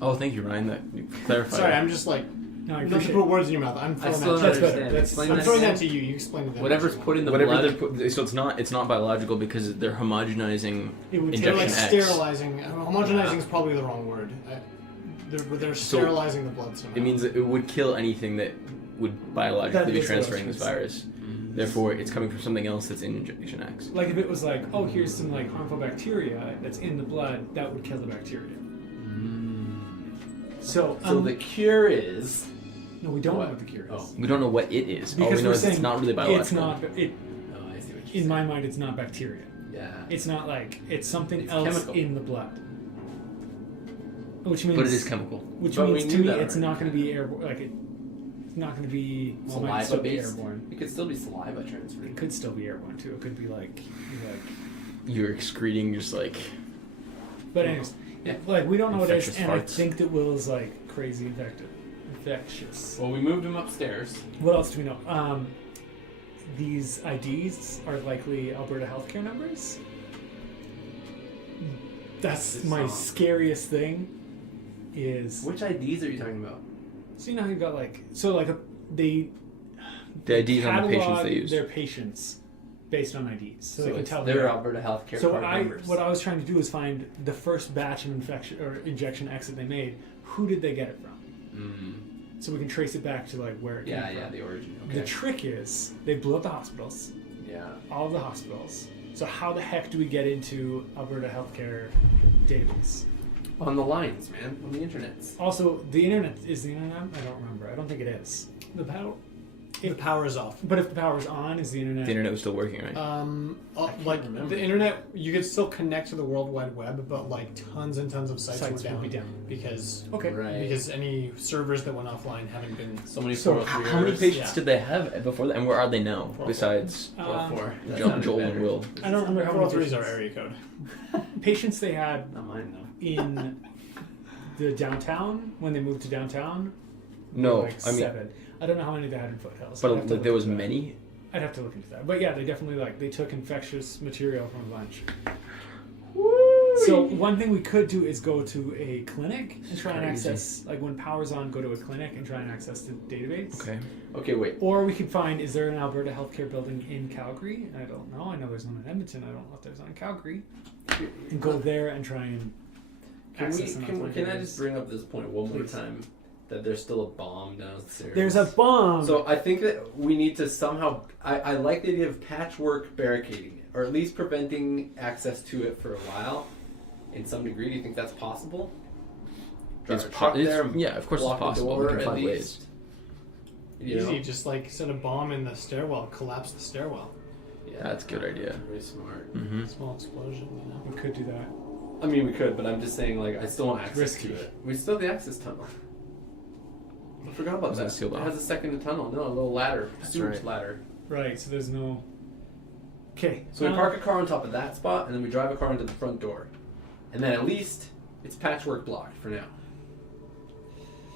Oh, thank you, Ryan. That you clarified. Sorry, I'm just like No, I not to appreciate put it. words in your mouth. I'm I throwing still that. don't That's better. understand. That's- Explain I'm that throwing again. that to you. You explain it. Whatever's put in the Whatever blood. they're put, so it's not biological because they're homogenizing It would They're injection like X. sterilizing. Homogenizing is probably the wrong word. They're sterilizing the blood somehow. It means that it would kill anything that would That biologically be is what I was transferring this gonna say. virus. Therefore, it's coming from something else that's in injection X. Like if it was like, oh, here's some like harmful bacteria that's in the blood, that would kill the bacteria. So, So the cure is. no, we don't What? know what the cure is. Oh. We don't know what it is. All Because we know we're is saying it's not really biological. It's not. It, Oh, I see what you're in saying. my mind, it's not bacteria. Yeah. It's not like it's something It's else chemical. in the blood. Which means, But it is chemical. which But we means to knew me, that it's not already. going to be airborne. Like it's not going to be. Well, it might Saliva still be based. airborne. It could still be saliva It transferred. could still be airborne too. It could be like. You're excreting just like But anyways, Yeah. like we don't know what it is, Infectious and I farts. think that Will is like crazy infectious. Well, we moved him upstairs. What else do we know? These IDs are likely Alberta healthcare numbers. That's This my song. scariest thing. Is Which IDs are you talking about? so you know how you got like so like they the IDs on the patients catalog they use. their patients based on IDs, so, they can it's tell their who- Alberta healthcare So card numbers. what I was trying to do is find the first batch of infection or injection X that they made. Who did they get it from? So we can trace it back to like where it Yeah, came yeah, from. the origin. The Okay. trick is they blew up the hospitals, Yeah. all of the hospitals. So how the heck do we get into Alberta healthcare database? On the lines, man. On the internets. Also, the internet is the internet. I don't remember. I don't think it is. The power. the power is off. But if the power's on, is the internet? The internet was still working, right? Like remember. the internet, you could still connect to the World Wide Web, but like tons and tons of sites, Sites went would be down, down. because Okay. Right. because any servers that went offline haven't been. So many So 403 How many errors. patients yeah. did they have before that, and where are they now? 404. Besides 404. That Joel, sounded Joel and better. Will. I don't remember how many 403 is our patients, area code. patients they had Not mine, though. in the downtown when they moved to downtown. No, like I mean, 7. I don't know how many they had in Foothills. I'd but have to like, look there was into that. many. I'd have to look into that. But yeah, they definitely they took infectious material from a bunch. So one thing we could do is go to a clinic and try and Crazy. access, like when power's on, go to a clinic and try and access the database. Okay. Okay, wait. Or we could find, is there an Alberta healthcare building in Calgary? I don't know. I know there's one in Edmonton. I don't know if there's one in Calgary. And go there and try and access an Alberta Can I database. just bring up this point one more Please. time? That there's still a bomb downstairs. There's a bomb! So I think that we need to somehow. I like the idea of patchwork barricading it, or at least preventing access to it for a while, in some degree. Do you think that's possible? Drive a truck there and yeah, of course it's block the possible. door We can at find least. ways. You know? Easy, just like set a bomb in the stairwell, collapse the stairwell. Yeah, That's a good idea. Very smart. Mm-hmm. Small explosion, you know. We could do that. I mean, we could, but I'm just saying, like, I still want access Risky. to it. We still have the access tunnel. I forgot about Was that. that sealed It off? has a second tunnel. No, a little ladder, That's sewage right. ladder. Right, so there's no... Okay. So we park a car on top of that spot, and then we drive a car into the front door, and then at least it's patchwork blocked for now.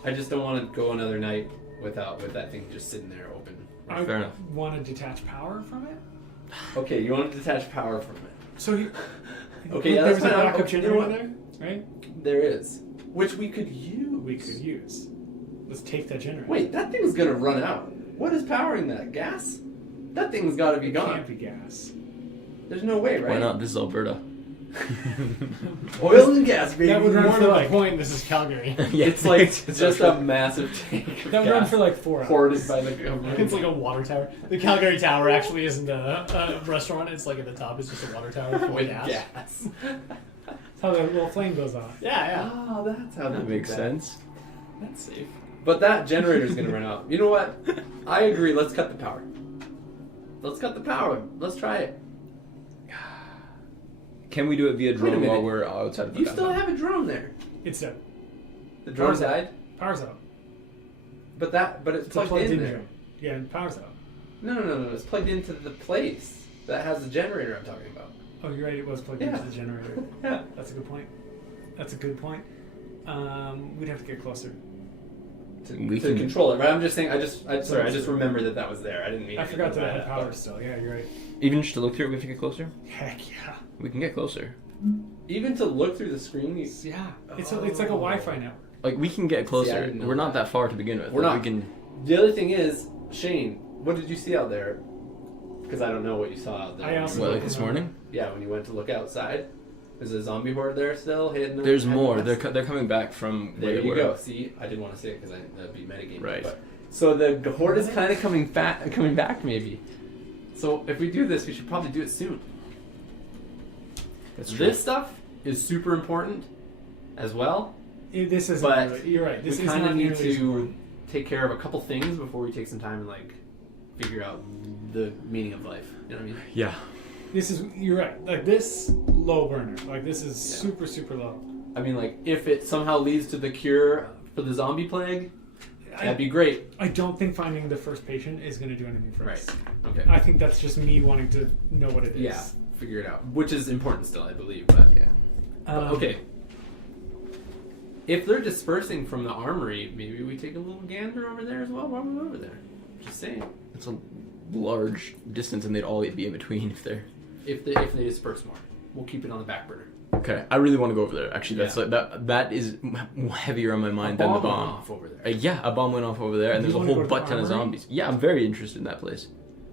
I just don't want to go another night with that thing just sitting there open. I Fair enough. want to detach power from it. Okay, you want to detach power from it. So you... Okay, yeah, there's that's a fine. backup Okay, you know generator what? there, right? There is, which we could use. We could use. Let's take that generator. Wait, that thing's gonna run out. What is powering that? Gas? That thing's got to be It gone. can't be gas. There's no way, right? Why not? This is Alberta. Oil and gas, baby. That would run More for to the like... point, this is Calgary. Yeah, It's like it's just so a massive tank of That would run gas for like 4 hours. hoarded by the government. It's like a water tower. The Calgary Tower actually isn't a restaurant. It's like at the top. It's just a water tower full of with gas. gas. That's how the little flame goes off. Yeah, yeah. Oh, that's how That makes sense. That's safe. But that generator's gonna run out. You know what? I agree. Let's cut the power. Let's cut the power. Let's try it. Can we do it via Wait a drone while minute. we're outside of the You still downtown? have a drone there. It's dead. The drone Power's out. died, Power's out. but it's It's a plugged in there. drone. Yeah, and power's out. No. It's plugged into the place that has the generator I'm talking about. Oh, you're right. It was plugged Yeah. into the generator. Yeah. That's a good point. That's a good point. We'd have to get closer. We To can- control it, right? I'm just saying. I just remembered that was there. I didn't mean. I forgot anything that by it had power but- still. Yeah, you're right. Even just to look through it, we have to get closer. Heck yeah. We can get closer. even to look through the screen, Yeah, it's like a Wi-Fi network. Like we can get See, I closer. didn't know We're not that. that far to begin with. We're Like, not. We can. The other thing is, Shane, what did you see out there? Because I don't know what you saw out there. I also- What, like this morning? Yeah, when you went to look outside, there's a zombie horde there still hidden. There's hidden more. west. They're coming back from There where they you were. go. See, I didn't want to say it because that'd be metagaming. Right. But, so the horde is kind of coming back maybe. So if we do this, we should probably do it soon. That's true. This stuff is super important as well. This is. But You're right. This we is kind of not need nearly as to important. take care of a couple things before we take some time and like figure out the meaning of life. You know what I mean? Yeah. This is. You're right. Like this low burner. Like this is super super low. I mean, like if it somehow leads to the cure for the zombie plague, that'd be great. I don't think finding the first patient is going to do anything for Right. us. Okay. I think that's just me wanting to know what it is. Yeah. Figure it out, which is important still, I believe. But Yeah. okay. If they're dispersing from the armory, maybe we take a little gander over there as well while we're over there. Just saying. It's a large distance, and they'd all be in between if they're. If they disperse more, we'll keep it on the back burner. Okay, I really want to go over there. Actually, that's Yeah. like that is heavier on my mind than the went bomb. off over there. Yeah, a bomb went off over there, and You there's a wanna whole go to the butt ton of armory? zombies. Yeah, I'm very interested in that place.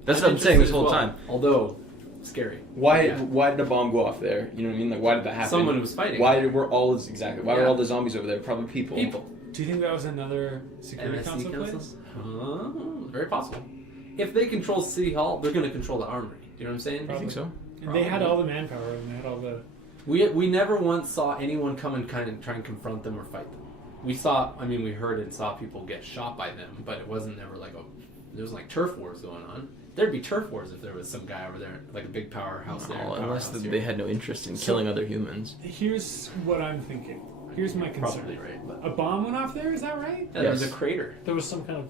That's I'm what I'm saying this interested whole as well, time. Although scary. Why? Yeah. Why did a bomb go off there? You know what I mean? Like, why did that happen? Someone was fighting. Why were all exactly? Why were Yeah. all the zombies over there? Probably people. People. Do you think that was another security MSC council council? place? Very possible. If they control City Hall, they're going to control the armory. Do you know what I'm saying? I think so. And they had all the manpower and they had all the. We never once saw anyone come and kind of try and confront them or fight them. We heard and saw people get shot by them, but it wasn't never like there was like turf wars going on. There'd be turf wars if there was some guy over there, like a big powerhouse there. Oh, unless powerhouse they here. had no interest in So- killing other humans. Here's what I'm thinking. Here's my concern. Probably right, but A bomb went off there, is that right? yeah, there's a Yes. crater. There was some kind of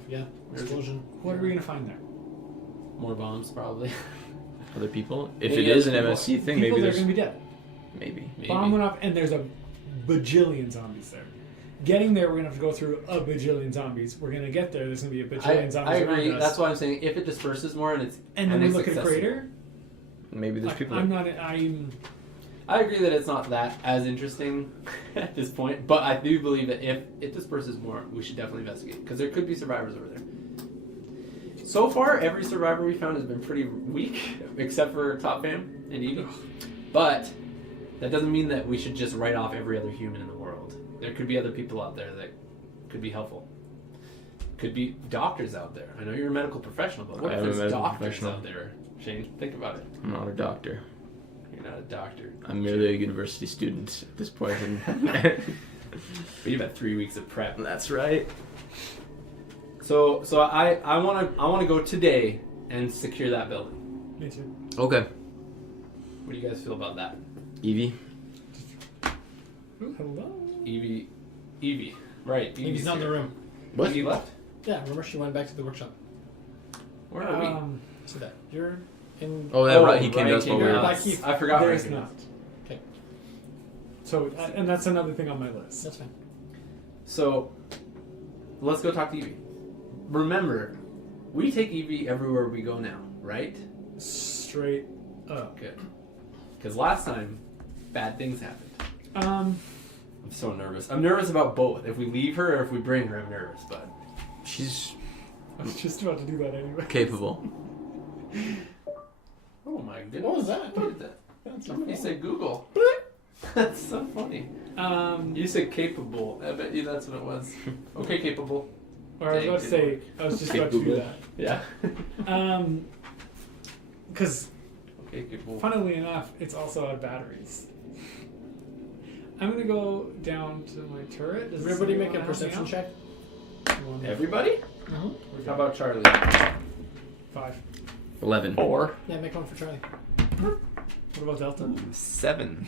explosion. What are we going to find there? More bombs, probably. Other people. If Maybe it is other an people. MSC thing, People maybe that are there's going to be dead. maybe. Maybe. Bomb went off and there's a bajillion zombies there. Getting there, we're going to have to go through a bajillion zombies. We're going to get there, there's going to be a bajillion I zombies agree. around us. That's why I'm saying if it disperses more and it's And then we it's look at a accessible. crater. Maybe there's people. I'm that- not. I'm. I agree that it's not that as interesting at this point, but I do believe that if it disperses more, we should definitely investigate because there could be survivors over there. So far, every survivor we found has been pretty weak, except for Top Fam and Evie. But that doesn't mean that we should just write off every other human in the world. There could be other people out there that could be helpful. Could be doctors out there. I know you're a medical professional, but what I if am a there's medical doctors professional. out there? Shane, think about it. I'm not a doctor. You're not a doctor. I'm merely a university student at this point. But you've had 3 weeks of prep. That's right. So I want to go today and secure that building. Me too. Okay. What do you guys feel about that? Evie. Ooh, hello. Evie, right? Evie's not in the here. room. What? Evie left. Yeah, remember she went back to the workshop. Where are we? See that? You're in. Oh, that right. He came to us while we came were. back. Keith. I forgot. where There's he was. not. Okay. So, and that's another thing on my list. That's fine. So let's go talk to Evie. Remember, we take Evie everywhere we go now, right? Straight up. Good. Because last time, bad things happened. I'm so nervous. I'm nervous about both. If we leave her or if we bring her, I'm nervous. But She's I was just about to do that anyway. capable. oh my goodness, What was that? What is that? Somebody said Google. That's so funny. Um, You said capable. I bet you that's what it was. Okay, capable. or I was about to say, I was just about to do Capable. that. Yeah. Because Okay, capable. funnily enough, it's also out of batteries. I'm gonna go down to my turret. Does Everybody somebody make a wanna help me perception out? check. Everybody? Mm-hmm. How about Charlie? 5. 11. 4. Yeah, make one for Charlie. What about Delta? 7.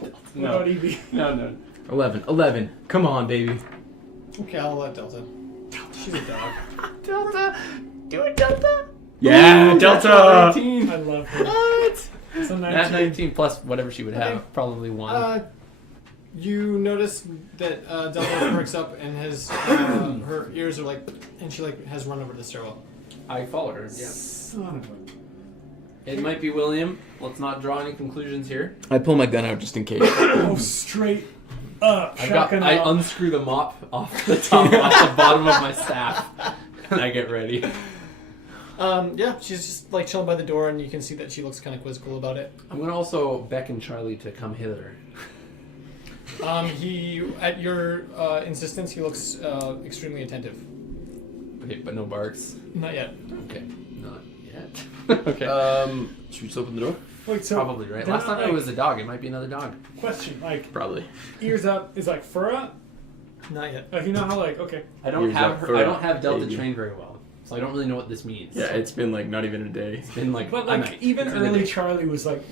What No. about Evie? No. 11. 11. Come on, baby. Okay, I'll let Delta. She's a dog. Delta! Do it, Delta! Yeah, Delta! I love her. What? So That 19. 19 plus whatever she would have. Okay. Probably 1. You notice that Delta perks up and has her ears are like, and she like has run over the stairwell. I follow her. Yeah. Son of a. It might be William. Let's not draw any conclusions here. I pull my gun out just in case. Oh, straight up. I unscrew the mop off the top, off the bottom of my staff, and I get ready. Yeah, she's just like chilling by the door, and you can see that she looks kind of quizzical about it. I'm gonna also beckon Charlie to come hither. He, at your insistence, he looks extremely attentive. Okay, but no barks. Not yet. Okay, not yet. Okay. Should we just open the door? Wait, so Probably right. they're Last not, time it like- was a dog. It might be another dog. Question, like, Probably. ears up is like fur up? Not yet. Like, you know how, like, okay. I don't Ears have up, her, fur I don't up, have Delta baby. trained very well, so I don't really know what this means. Yeah, it's been like not even a day. It's been like But, I like, might. even It's been a early day. Charlie was like,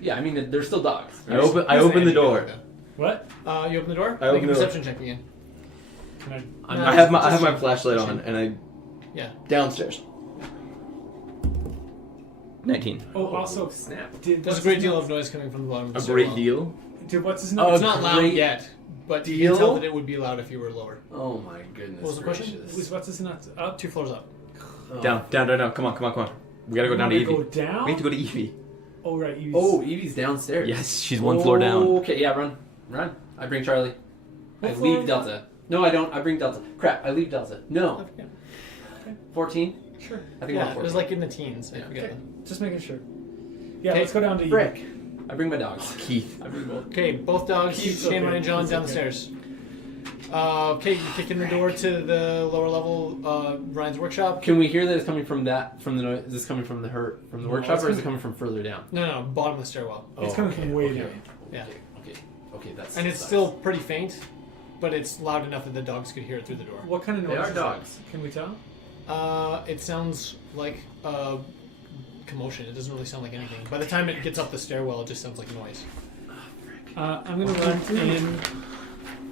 Yeah, I mean they're still dogs. I open the door. what? You open the door? I open Make a the door. perception check again. Can I... I'm No, not- I have my Just- flashlight on and I Yeah. downstairs. 19. Oh, also, snap. did There's a great deal of noise coming from the bottom of the A stairwell. great deal. Dude, what's his Oh, name? It's not loud great yet, but you deal? can tell that it would be loud if you were lower. Oh my goodness. What was the question? gracious. What's his nuts? Up? 2 floors up. Oh. Down. Come on. We gotta go down to Evie. Go down? We have to go to Evie. Oh, right. You Oh, Evie's downstairs. Yes, she's one floor down. Okay, yeah, run. I bring Charlie. What I floor leave Delta. No, I don't. I bring Delta. Crap, I leave Delta. No. Okay. 14? Sure. I think Yeah, I'm it 14. was like in the teens. I Yeah. forget. Okay. Just making sure. Yeah, Okay, let's go down to Frick. I bring my dogs. Keith. I bring both. Okay, both dogs, Keith's Shane, okay. Ryan, and John He's down the okay. stairs. Okay, you kick in the door to the lower level, Ryan's workshop. Can we hear that it's coming from from the noise? Is this coming from the No, workshop, it's or is it coming- coming from further down? No, bottom of the stairwell. It's coming from way down. Yeah. Okay, that's. And it's sucks. still pretty faint, but it's loud enough that the dogs could hear it through the door. What kind of noise They are is that? dogs. Can we tell? It sounds like commotion. It doesn't really sound like anything. By the time it gets up the stairwell, it just sounds like noise. I'm going to run in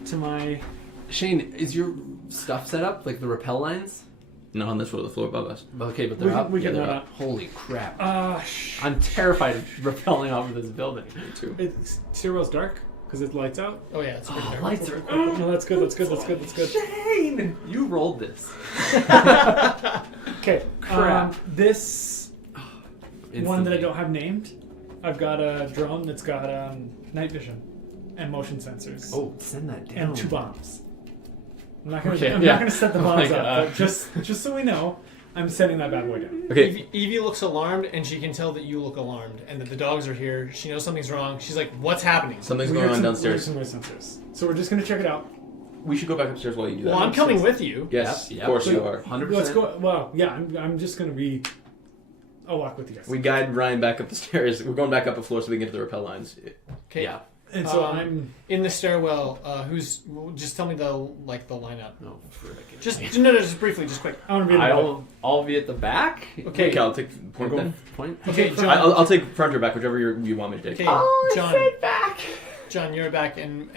to my... Shane, is your stuff set up like the rappel lines? Not on this floor, the floor above us. Okay, but they're We can- up. we can they're run up. up. Holy crap! Shh. I'm terrified of rappelling off of this building. Me too. Stairwell's dark because it lights out. Oh yeah, it's pretty dark. Lights are. No, that's good. Shane, you rolled this. Okay. Crap. This one that I Instantly. don't have named, I've got a drone that's got night vision and motion sensors Oh, send that down. and 2 bombs. I'm not gonna. Okay, I'm yeah. not gonna set the Oh my bombs up, God. but just so we know, I'm setting that bad boy down. Okay. Evie looks alarmed, and she can tell that you look alarmed, and that the dogs are here. She knows something's wrong. She's like, "What's happening?" Something's We going heard on some- we heard downstairs. some noise sensors. So we're just gonna check it out. We should go back upstairs while you do that. Well, I'm coming with you. Yes, Yep, of course yep. you are. 100%. Let's go. Well, yeah, I'm just gonna be. I'll walk with you guys. We guide Ryan back up the stairs. We're going back up a floor so we can get to the rappel lines. Okay. Yeah. and so Um, in the stairwell. Just tell me the lineup. No, frick. Just no, just briefly, just quick. I want to be in the middle. I'll be at the back. Okay. Okay, I'll take point then. Point. Okay, John. I'll take front or back, whichever you want me to take. Okay, John. back. John, you're back, and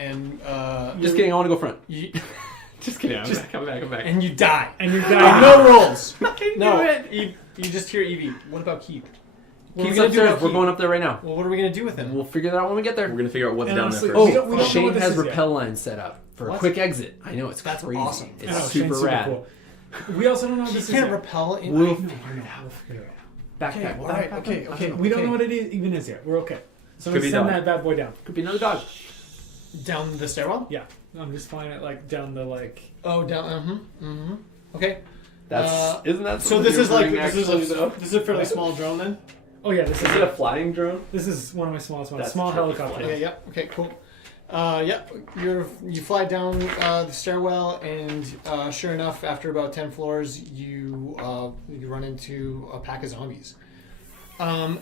Just kidding. I want to go front. you, Just kidding. I'm back. I'm back. I'm back. and you die. And you're With dying. no rolls. I No, knew it. you just hear Evie. What about Keith? What are Keith's we gonna do upstairs. about We're Keith? going up there right now. Well, what are we gonna do with him? We'll figure that out when we get there. We're gonna figure out what's And down honestly, there we first. don't- we don't know Shane what this has is yet. rappel lines set up for What? a quick exit. I know it's That's crazy. awesome. It's I know, super Shane's rad. cool. We also don't know what He this is can't yet. repel in. We'll No, figure I know, it out. we'll figure it out. Back, Okay, back, all back, right, back, okay, back. okay. We don't know what it even is yet. We're okay. So I'm Could gonna be send dog. that bad boy down. Could be another dog. Down the stairwell? Yeah. I'm just flying it like down the like. Oh, down. Okay. That's isn't that So something this you're is like doing this actually, is a though? this is a fairly small drone then. Oh yeah, this Is is it a flying drone? this is one of my smallest ones. That's Small tricky helicopter. Okay. Yep. Okay. Cool. Yep. You fly down the stairwell, and sure enough, after about 10 floors, you run into a pack of zombies.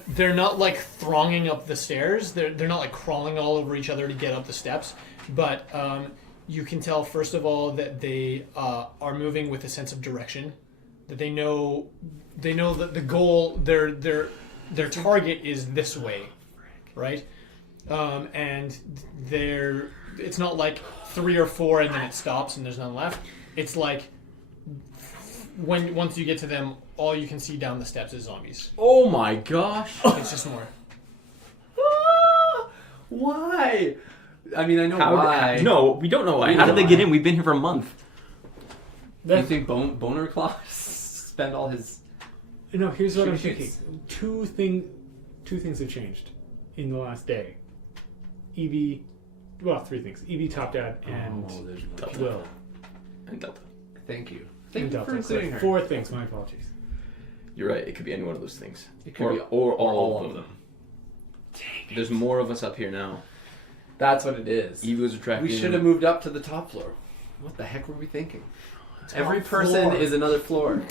They're not like thronging up the stairs. They're not like crawling all over each other to get up the steps, but you can tell first of all that they are moving with a sense of direction. That they know that the goal, their target is this way, right? And it's not like 3 or 4 and then it stops and there's none left. It's like once you get to them, all you can see down the steps is zombies. Oh my gosh! It's just more. Why? I mean, I know why. No, we don't know why. We How know did they get why. in? We've been here for a month. Do you think Boner Claw spend all his No, here's what I'm Shooty thinking. Two things have changed in the last day. Evie, well, three things. Evie, Top Dad, and there's more. Delta. Will. And Delta. Thank you. And Thank you Delta. for including So her. 4 things. My apologies. You're right. It could be any one of those things. It could or, be or all all of them. Dang it. There's more of us up here now. That's what it is. Evie was attracting. We should have moved up to the top floor. What the heck were we thinking? Every Top person floor. is another floor.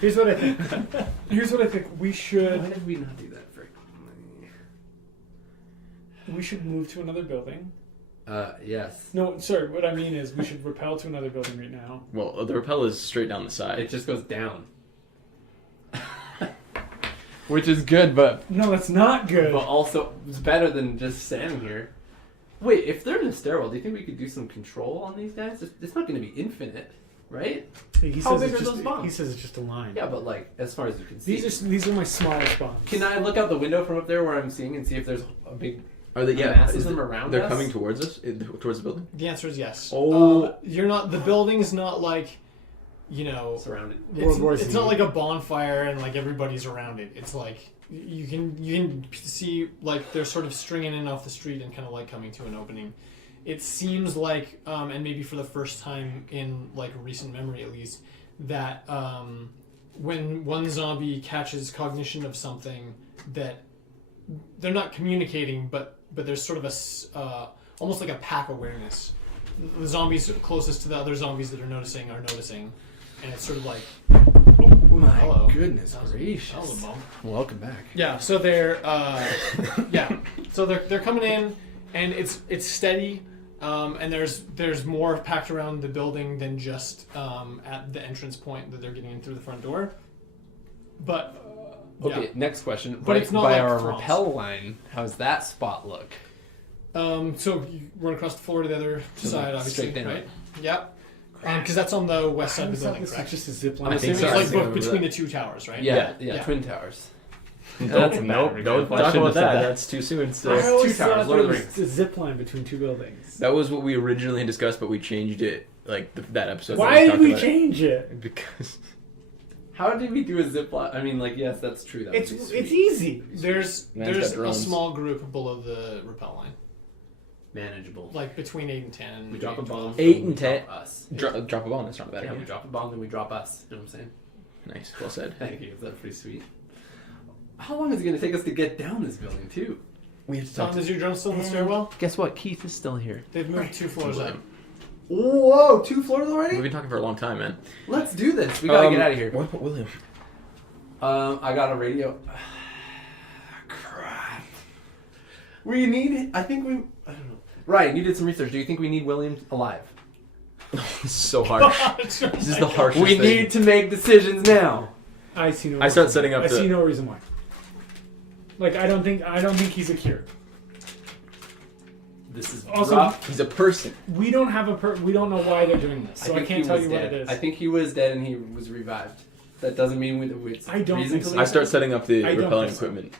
Here's what I think. Here's what I think. We Why should did we not do that frequently? move to another building. Yes. No, sorry. What I mean is we should repel to another building right now. Well, the rappel is straight down the side. It just goes down. Which is good, but No, that's not good. also it's better than just standing here. Wait, if they're in a stairwell, do you think we could do some control on these guys? It's not going to be infinite, right? He How says big it's are just, those bombs? He says it's just a line. Yeah, but like as far as you can see. These are my smallest bombs. Can I look out the window from up there where I'm seeing and see if there's a big Are they? Yeah. mass of is them it- around They're us? coming towards us, towards the building. The answer is yes. Oh. You're not. The building's not like, you know, surrounded. World War Z. It's not like a bonfire and like everybody's around it. It's like you can see like they're sort of stringing in off the street and kind of like coming to an opening. It seems like, and maybe for the first time in like recent memory at least, that when one zombie catches cognition of something, that they're not communicating, but there's sort of a almost like a pack awareness. The zombies closest to the other zombies that are noticing, and it's sort of like, My hello. goodness That was gracious. a bump. Welcome back. Yeah, so they're so they're coming in, and it's steady, and there's more packed around the building than just at the entrance point that they're getting in through the front door. But Okay, yeah. next question. But by, it's not by like our France. rappel line. How's that spot look? So you run across the floor to the other side, obviously, straight down. right? Yep. Because that's on the west side I of the thought building, this was correct? just a zip I'm line. assuming It's so. like I remember between the two towers, right? Yeah, Yeah. Twin Towers. Don't Don't talk talk about about that. that. That's too soon. I Still. always Two towers, thought Lord there of the was a zip line between two buildings. That was what we originally had discussed, but we changed it like that episode. that Why did talked we about it. change it? Because How did we do a zip line? I mean, like, yes, that's true. That It's would be sweet. it's easy. There's Man's there's got a drones. small group below the rappel line, manageable. like between 8 and 10. We drop a bomb. 8 then and we 10. Drop us. drop a bomb. That's not a bad Yeah, we idea. drop a bomb, then we drop us. You know what I'm saying? Nice. Well said. Thank you. That's pretty sweet. How long is it going to take us to get down this building, too? We have to talk Tom, to is your drone still in the stairwell? Guess what? Keith is still here. They've moved 2 floors up. Whoa, 2 floors already? We've been talking for a long time, man. Let's do this. We got to get out of here. What about William? I got a radio. Crap. We need. I think we. I don't know. Ryan, you did some research. Do you think we need William alive? This is so harsh. This is the harshest We thing. need to make decisions now. I see no. I start reason setting why. up I the- see no reason why. Like I don't think he's a cure. This is Also, rough. He's a person. We don't have we don't know why they're doing this, so I think can't he tell was you what dead. it is. I think he was dead and he was revived. That doesn't mean it's I don't reason think to so. leave I start setting up the I don't repelling think so. equipment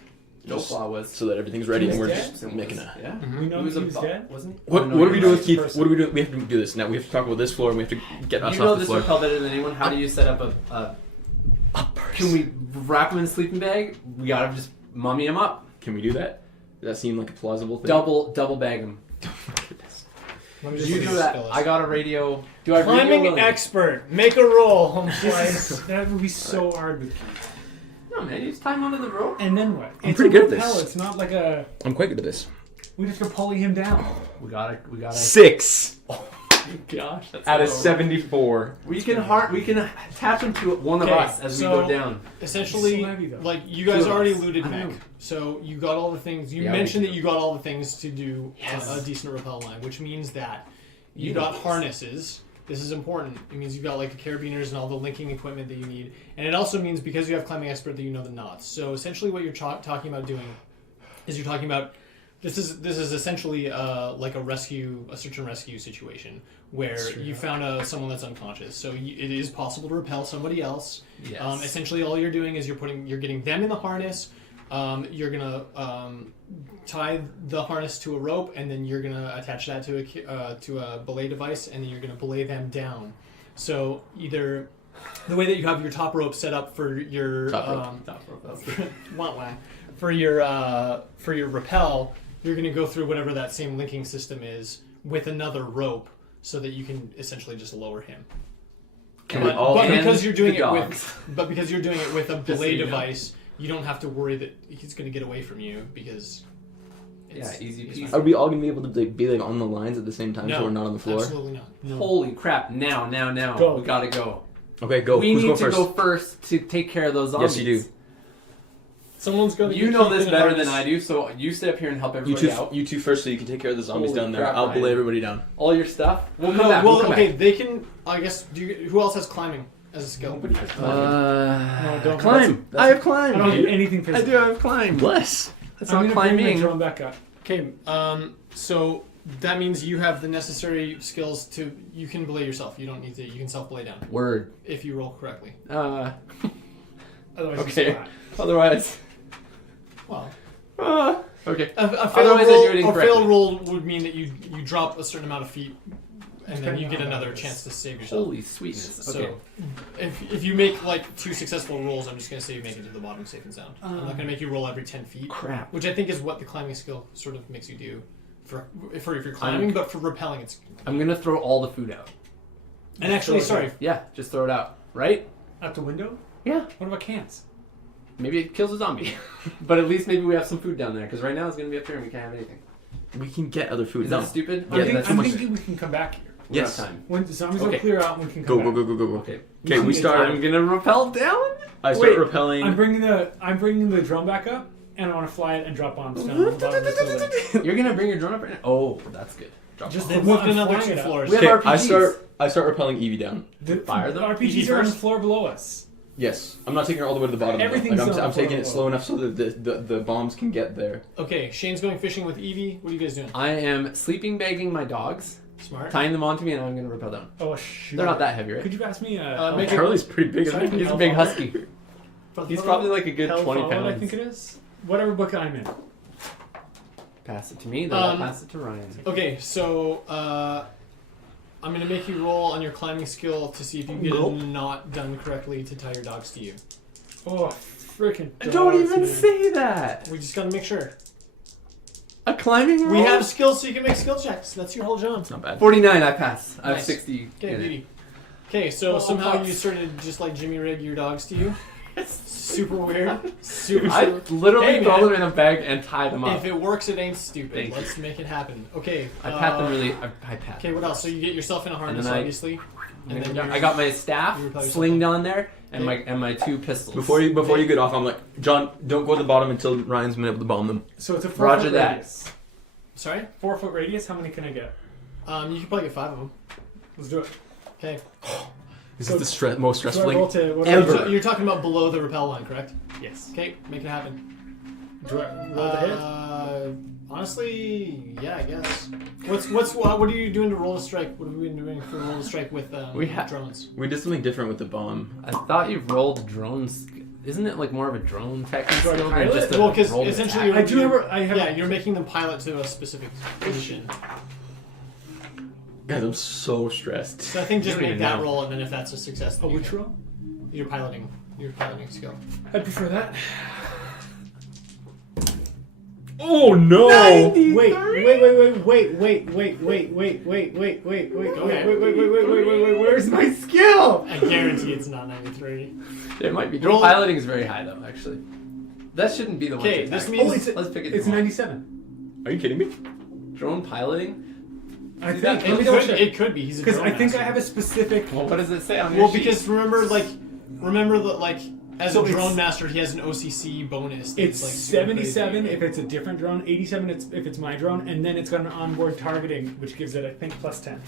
No flaw was. so that everything's ready He and we're was just It making was- a. Yeah. we know He was he was a dead. wasn't? What, Oh, no, what do we he do was. with Keith? person. What do we do? We have to do this now. We have to talk about this floor and we have to get us You know off the this floor. rappel better than anyone. How do you set up a Can we wrap him in a sleeping bag? We gotta just mummy him up. Can we do that? Does that seem like a plausible thing? Double bag him. Let me just You see do the that. spell I got a radio. Do I radio Climbing William? expert. Make a roll, home This slice. is, that would be so hard with Keith. No man, you just time onto the rope. And then what? I'm It's pretty a good at rappel. this. It's not like a. I'm quite good at this. We just go pulling him down. We gotta. 6 Gosh, that's out of low. 74. We can attach him to one of Okay, us as we so- go down. Essentially, So heavy, though. like you guys Two of already us. looted I mech, know. so you got all the things. You Yeah, mentioned we that do. you got all the things to do Yes. a decent rappel line, which means that you You got know this. harnesses. This is important. It means you've got like the carabiners and all the linking equipment that you need, and it also means because you have climbing expert that you know the knots. So essentially, what you're talking about doing is you're talking about this is essentially like a search and rescue situation where Straight you up. found someone that's unconscious. So it is possible to repel somebody else. Yes. Essentially, all you're doing is you're getting them in the harness. You're gonna tie the harness to a rope, and then you're gonna attach that to a belay device, and then you're gonna belay them down. So either the way that you have your top rope set up for your Top wah-wah, for your rappel, you're going to go through whatever that same linking system is with another rope, so that you can essentially just lower him. Can we all end because you're doing the it dogs? because you're doing it with a so belay you know. device, you don't have to worry that he's going to get away from you because. Yeah, easy it's peasy. fine. Are we all gonna be able to be like on the lines at the same time, so we're not on the floor? Absolutely not. No. Holy crap! Now, Go. we gotta go. Okay, go. We Who's need going to first? go first to take care of those zombies. Yes, you do. Someone's going to. You know this better than I do, so you stay up here and help everybody out. You two first, so you can take care of the zombies Holy down there. crap, I'll Ryan. belay everybody down. All your stuff. We'll come No, back. well, We'll come okay, back. they can. I guess. Who else has climbing as a skill? Nobody has No, don't- climb. that's- I have I climb. don't do anything I physical. do have climb. Bless. That's I'm not gonna bring my climbing. drone back up. Okay. So that means you have the necessary skills to. You can belay yourself. You don't need to. You can self belay down Word. if you roll correctly. Otherwise, Okay. it's flat. Otherwise. Well, Okay. a Otherwise, failed I do it roll. A incorrectly. failed roll would mean that you drop a certain amount of feet, and then Depending you get on how another bad it chance is. to save yourself. Holy sweetness. So, Okay. if you make like 2 successful rolls, I'm just gonna say you make it to the bottom safe and sound. I'm not gonna make you roll every 10 feet, Crap. which I think is what the climbing skill sort of makes you do. For if you're climbing, but for rappelling, it's. I'm gonna throw all the food out. And actually, Throw it sorry, Yeah, just throw it out. Right? Out the window? Yeah. What about cans? Maybe it kills a zombie. But at least maybe we have some food down there, because right now it's gonna be up here and we can't have anything. We can get other food. Is No. that stupid? Yeah, Okay, that's I'm too much. thinking we can come back here. we have Yes. time. When the zombies Okay. will clear out, we can Go, come go, back. go, go, go, go. Okay. Okay, we start. I'm gonna rappel down. I start Wait, repelling. I'm bringing the drone back up, and I want to fly it and drop bombs down on the bottom of the building. You're gonna bring your drone up right now? Oh, that's good. Drop Just bomb. then move I'm another flying 2 it up. floors. We have Okay, RPGs. I start repelling Evie down. The Fire them? RPGs PG are on the first? floor below us. Yes, I'm not taking her all the way to the bottom. though. Everything's Like, on the I'm taking it floor slow enough so that the bombs can get there. Okay, Shane's going fishing with Evie. What are you guys doing? I am sleeping bagging my dogs, Smart. tying them onto me, and I'm gonna rappel down. Oh shoot! They're not that heavy, right? Could you pass me make it- Charlie's pretty big. Sorry, Isn't he? He's a big husky. He's probably like a good Hell 20 Fallen, pounds. I think it is. Whatever book I'm in. Pass it to me, then I'll Um, pass it to Ryan. Okay, so I'm gonna make you roll on your climbing skill to see if you get Nope. a knot done correctly to tie your dogs to you. Oh freaking! Don't even man. say that! We just gotta make sure. A climbing roll? We have skills so you can make skill checks. That's your whole job. It's not bad. 49, I pass. I have Nice. 60. Okay, in it. beauty. Okay, so Well, somehow fuck. you started just like Jimmy rig your dogs to you. Super weird. Super. I literally Hey, throw man. them in a bag and tie them up. If it works, it ain't stupid. Thank Let's make it happen. Okay. I pat them really. I pat. Okay, what else? So you get yourself in a harness, then I- obviously. And then I got my staff you repel yourself slinged up. on there and my 2 pistols. Before you get off, I'm like, John, don't go to the bottom until Ryan's been able to bomb them. So it's a 4-foot Roger that. radius. Sorry. 4-foot radius. How many can I get? You can probably get 5 of them. Let's do it. Okay. This So- is the most So I stressful roll thing. to what Ever. You're talking about below the rappel line, correct? Yes. Okay, make it happen. Do I roll to hit? Honestly, yeah, I guess. What are you doing to roll to strike? What have we been doing for roll to strike with drones? We did something different with the bomb. I thought you rolled drones. Isn't it like more of a drone technique Do I skill than pilot? just a Well, because roll to essentially attack? I do remember. I have. Yeah, you're making them pilot to a specific position. Guys, I'm so stressed. So I think just You don't make even that know. roll, and then if that's a success, A then you which get- roll? Your piloting skill. I'd prefer that. Oh no! Wait. Where's my skill? I guarantee it's not 93. It might be. Drone Roll- piloting is very high though, actually. That shouldn't be the one. Okay, to this attack. means Let's pick it. It's tomorrow. 97. Are you kidding me? Drone piloting. I See, think. that- Let me double It check. could be. He's a Because drone I think I master. have a specific. Well, what does it say on your Well, sheet? because remember that as So a drone it's- master, he has an OCC bonus. It's that's, like, super 77 crazy. if it's a different drone, 87 if it's my drone, and then it's got an onboard targeting, which gives it, I think, plus 10.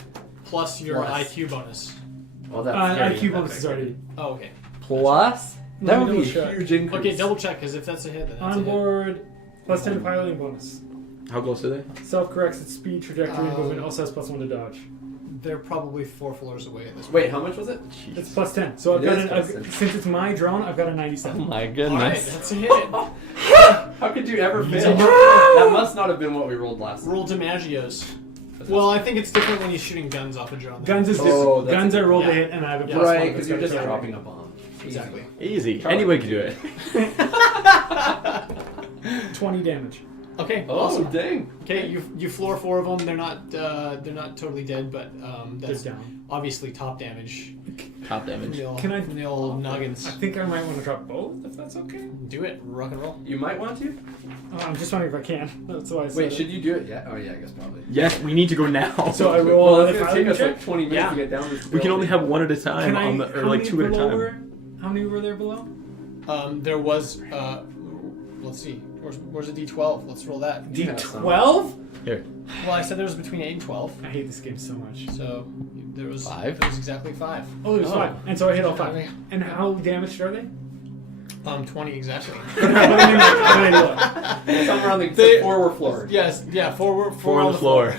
plus your Plus. IQ bonus. well, that's very IQ bonus is already. Oh, okay. plus. Let That me would be double a check. huge increase. Okay, double check because if that's a hit, then that's Onboard, plus 10 piloting bonus. How close are they? Self corrects its speed, trajectory, and Um, movement. Also has plus 1 to dodge. a hit. They're probably 4 floors away at this point. Wait, how much was it? It's plus 10. So I've It got is plus 10. since it's my drone, I've got a Oh 97. my All goodness. right, that's a hit. How could you ever He's fail? a- That must not have been what we rolled last. Roll DiMaggio's. But Well, I think it's different when you're shooting guns off a drone. Guns is Oh, different. that's Guns a- I rolled yeah. a hit, and I have a Yeah. plus one. right, that's because you're got just a dropping a bomb. Exactly. Easy. Charlie. Anybody can do it. 20 damage. Okay. Oh, Awesome. dang. Okay, you floor 4 of them. They're not totally dead, but that's They're down. obviously top damage. Top damage. Can I- From the old nuggets? I think I might want to drop both, if that's okay. Do it. Rock and roll. You might want to. I'm just wondering if I can. That's why I said Wait, it. should you do it? Yeah. Oh, yeah. I guess probably. Yes, we need to go now. So I roll Well, a it's gonna fighting take us check? like 20 minutes Yeah. to get down this. we can only have one at a time, Can I, on the, or how like many 2 at a below time. were- How many were there below? There was. Let's see. Where's the D12? Let's roll that. You have some. D12? Here. Well, I said there was between 8 and 12. I hate this game so much. So there was 5? There was exactly 5. Oh, there's 5. And so I hit all 5. Okay. And how damaged are they? 20 exactly. How many look? Somewhere around the They- 4 were floored. Yes. Yeah. 4 4 on the floor.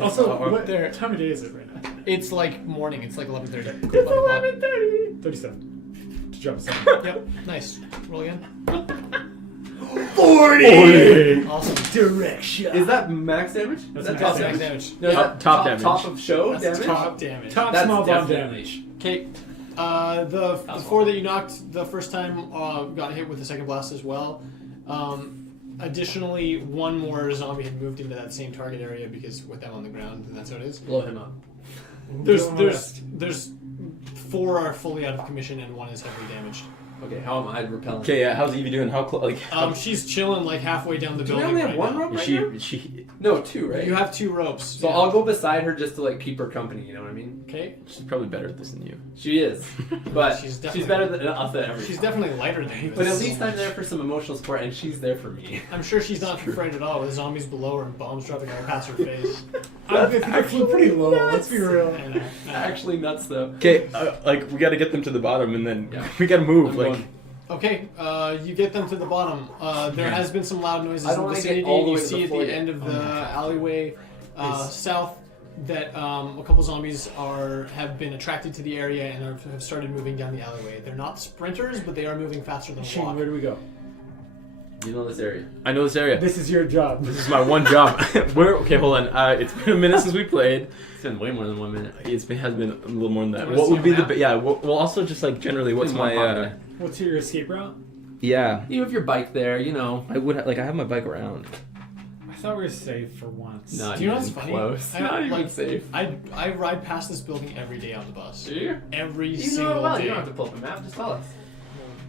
Also, what There. time of day is it right now? It's like morning. It's like 11:30. It's 11:30. 37. To drop a 7. Yep. Nice. Roll again. 40! Awesome. Direct shot. Is that max damage? That's That's max top Max damage. damage. No, is Top- that top damage. Top of show That's damage. top damage. Top That's small bomb definitely- damage. Okay. The 4 that you knocked the first time got hit with the second blast as well. Additionally, one more zombie had moved into that same target area because with them on the ground, and that's how it is. Blow him up. There's 4 are fully out of commission and 1 is heavily damaged. Okay, how am I repelling? Okay, yeah. How's Evie doing? How close? Like, She's chilling like halfway down the Do we building only have right one now. rope is right she? now? Is she? No, 2, right? You have 2 ropes. So yeah. I'll go beside her just to like keep her company. You know what I mean? Okay. She's probably better at this than you. She is, but She's she's, definitely- better than us at everything. She's definitely lighter than you. But at least I'm there for some emotional support, and she's there for me. I'm sure she's not afraid at all with zombies below her and bombs dropping all past her face. I think I flew pretty low. Let's be real. And, Actually, nuts though. Okay, like we got to get them to the bottom, and then Yeah. we got to move. I'm like, going. okay, you get them to the bottom. There has been some loud noises I don't in the wanna get vicinity. all the You way to the see at floor the yet. end of the alleyway Is- south that a couple zombies have been attracted to the area and have started moving down the alleyway. They're not sprinters, but they are moving faster than a Shane, walk. where do we go? You know this area. I know this area. This is your job. This is my one job. Okay, hold on. It's been a minute since we played. It's been way more than 1 minute. Has been a little more than that. Do you wanna What see would a be map? the? Yeah. Well, also just like generally, what's Please, one my? pop there. What's your escape route? Yeah. You have your bike there, you know. I would like. I have my bike around. I thought we were safe for once. Not Do you know even what's funny? close. I- Not even like, safe. I ride past this building every day on the bus. Do you? Every You know single it well. day. You don't have to pull up a map. Just tell us.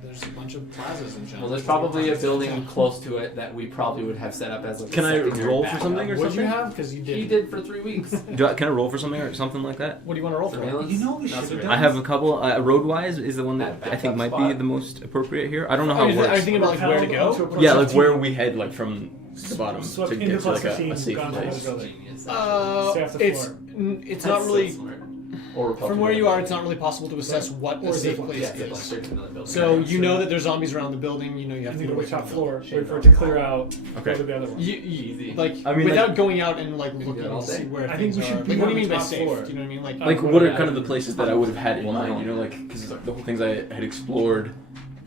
There's a bunch of plazas in China. Well, there's probably a building close to it that we probably would have set up as like. Can a I secondary roll for backup. something or Would you something? have? Because you did. He did for 3 weeks. Can I roll for something or something like that? What do you want to roll for? Surveillance? You know we Not should've surveillance. done- I have a couple. Roadwise is the one that That I think might backup be spot. the most appropriate here. I don't know Oh, how it are you works. thinking about like where to go? Yeah, like where we head, like from the bottom Swept to into get to like plus a 15, safe gone to place. the building. Genius. Stay off the It's floor. it's not That's really so smart. Or repel from to where another you are. building. It's not really possible to assess what or a safe zip line. place Yeah, it's like is. straight to another building. So Okay, you so- know that there's zombies around the building. You know you have You to need get to away wait from top the floor. Shane Wait for it to clear out. Okay. Go to the other one. Easy. Like I mean, without like- going out and like looking it all to see day? where I think things we should are. be Like, what do on you mean the by top safe? floor. Do you know what I mean? Like Like, Well, what are yeah. kind of the places that I would have had in mind? You know, like because the whole things I had explored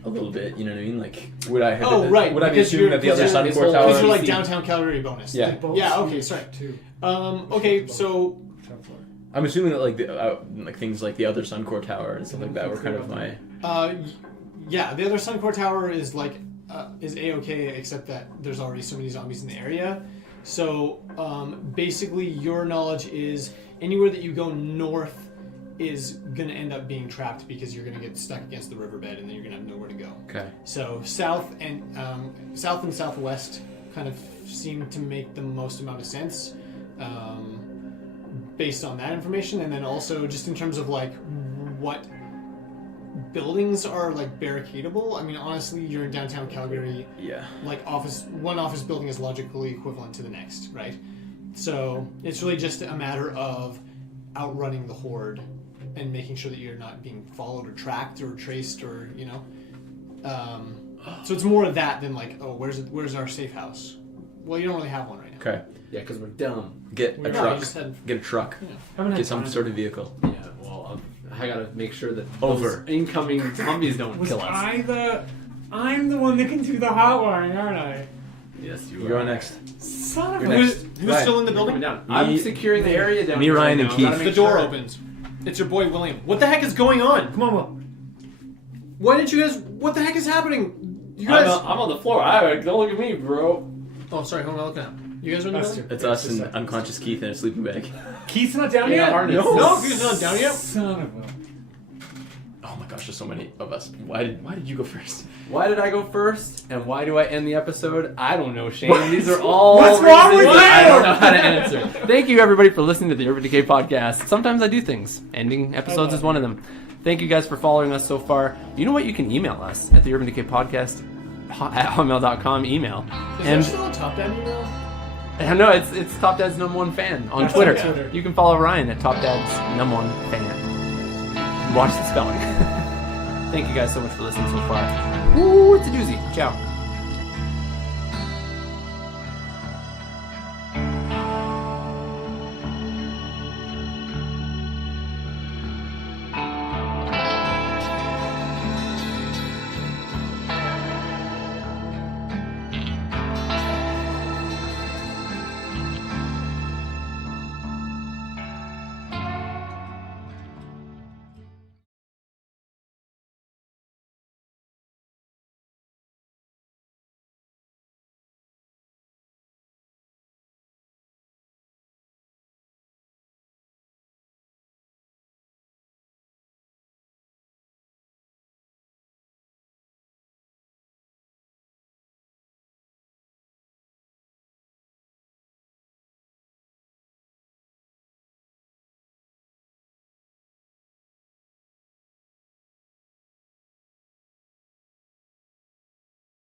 a little bit. You know what I mean? Like, would I have? Oh, right, Would I be because assuming you're- that the other because Sun this Core whole- Tower? because you're like see. downtown Calgary bonus. Yeah. Yeah. Okay. Sorry. Two. Okay. So Top floor. I'm assuming that like the like things like the other Sun Core Tower and stuff like that were kind of my. yeah, the other Suncore Tower is like is a-okay, except that there's already so many zombies in the area. So basically, your knowledge is anywhere that you go north is gonna end up being trapped because you're gonna get stuck against the riverbed and then you're gonna have nowhere to go. Okay. So south and southwest kind of seem to make the most amount of sense based on that information, and then also just in terms of like what buildings are like barricadable. I mean, honestly, you're in downtown Calgary. Yeah. Like one office building is logically equivalent to the next, right? So it's really just a matter of outrunning the horde and making sure that you're not being followed or tracked or traced or so it's more of that than like, oh, where's our safe house? Well, you don't really have one right now. Okay. Yeah, because we're dumb. Get a No, you truck. just had- Get a truck. Haven't had Get some time. sort of vehicle. Yeah, well, I gotta make sure that Over. those incoming zombies don't Was kill us. I'm the one that can do the hotwiring, aren't I? Yes, you You're are. on next. Son of You're a. next. Who's Ryan. still in the Coming building? down. I'm securing the area down me, here Ryan, right and now. Keith. Gotta make The door sure. opens. It's your boy William. What the heck is going on? Come on, Will. Why didn't you guys? What the heck is happening? You I'm, guys. I'm on the floor. Don't look at me, bro. Oh, sorry. Hold on. Look at you guys are in the Us building. two. It's us and unconscious Keith in a sleeping bag. Keith's not down Yeah, yet? harness. No, if you're not down yet. Son of a. Oh my gosh, there's so many of us. Why did you go first? Why did I go first? And why do I end the episode? I don't know, Shane. These are all What's wrong reasons with that I you? don't know how to answer. Thank you, everybody, for listening to the Urban Decay podcast. Sometimes I do things. Ending episodes is one of them. Thank you guys for following us so far. You know what? You can email us at the Urban Decay podcast at hotmail.com email. Is And there still a top down email? no, it's Top Dad's #1 fan on That's Twitter. on Twitter. You can follow Ryan at Top Dad's #1 fan. Watch the spelling. Thank you guys so much for listening so far. Ooh, it's a doozy. Ciao.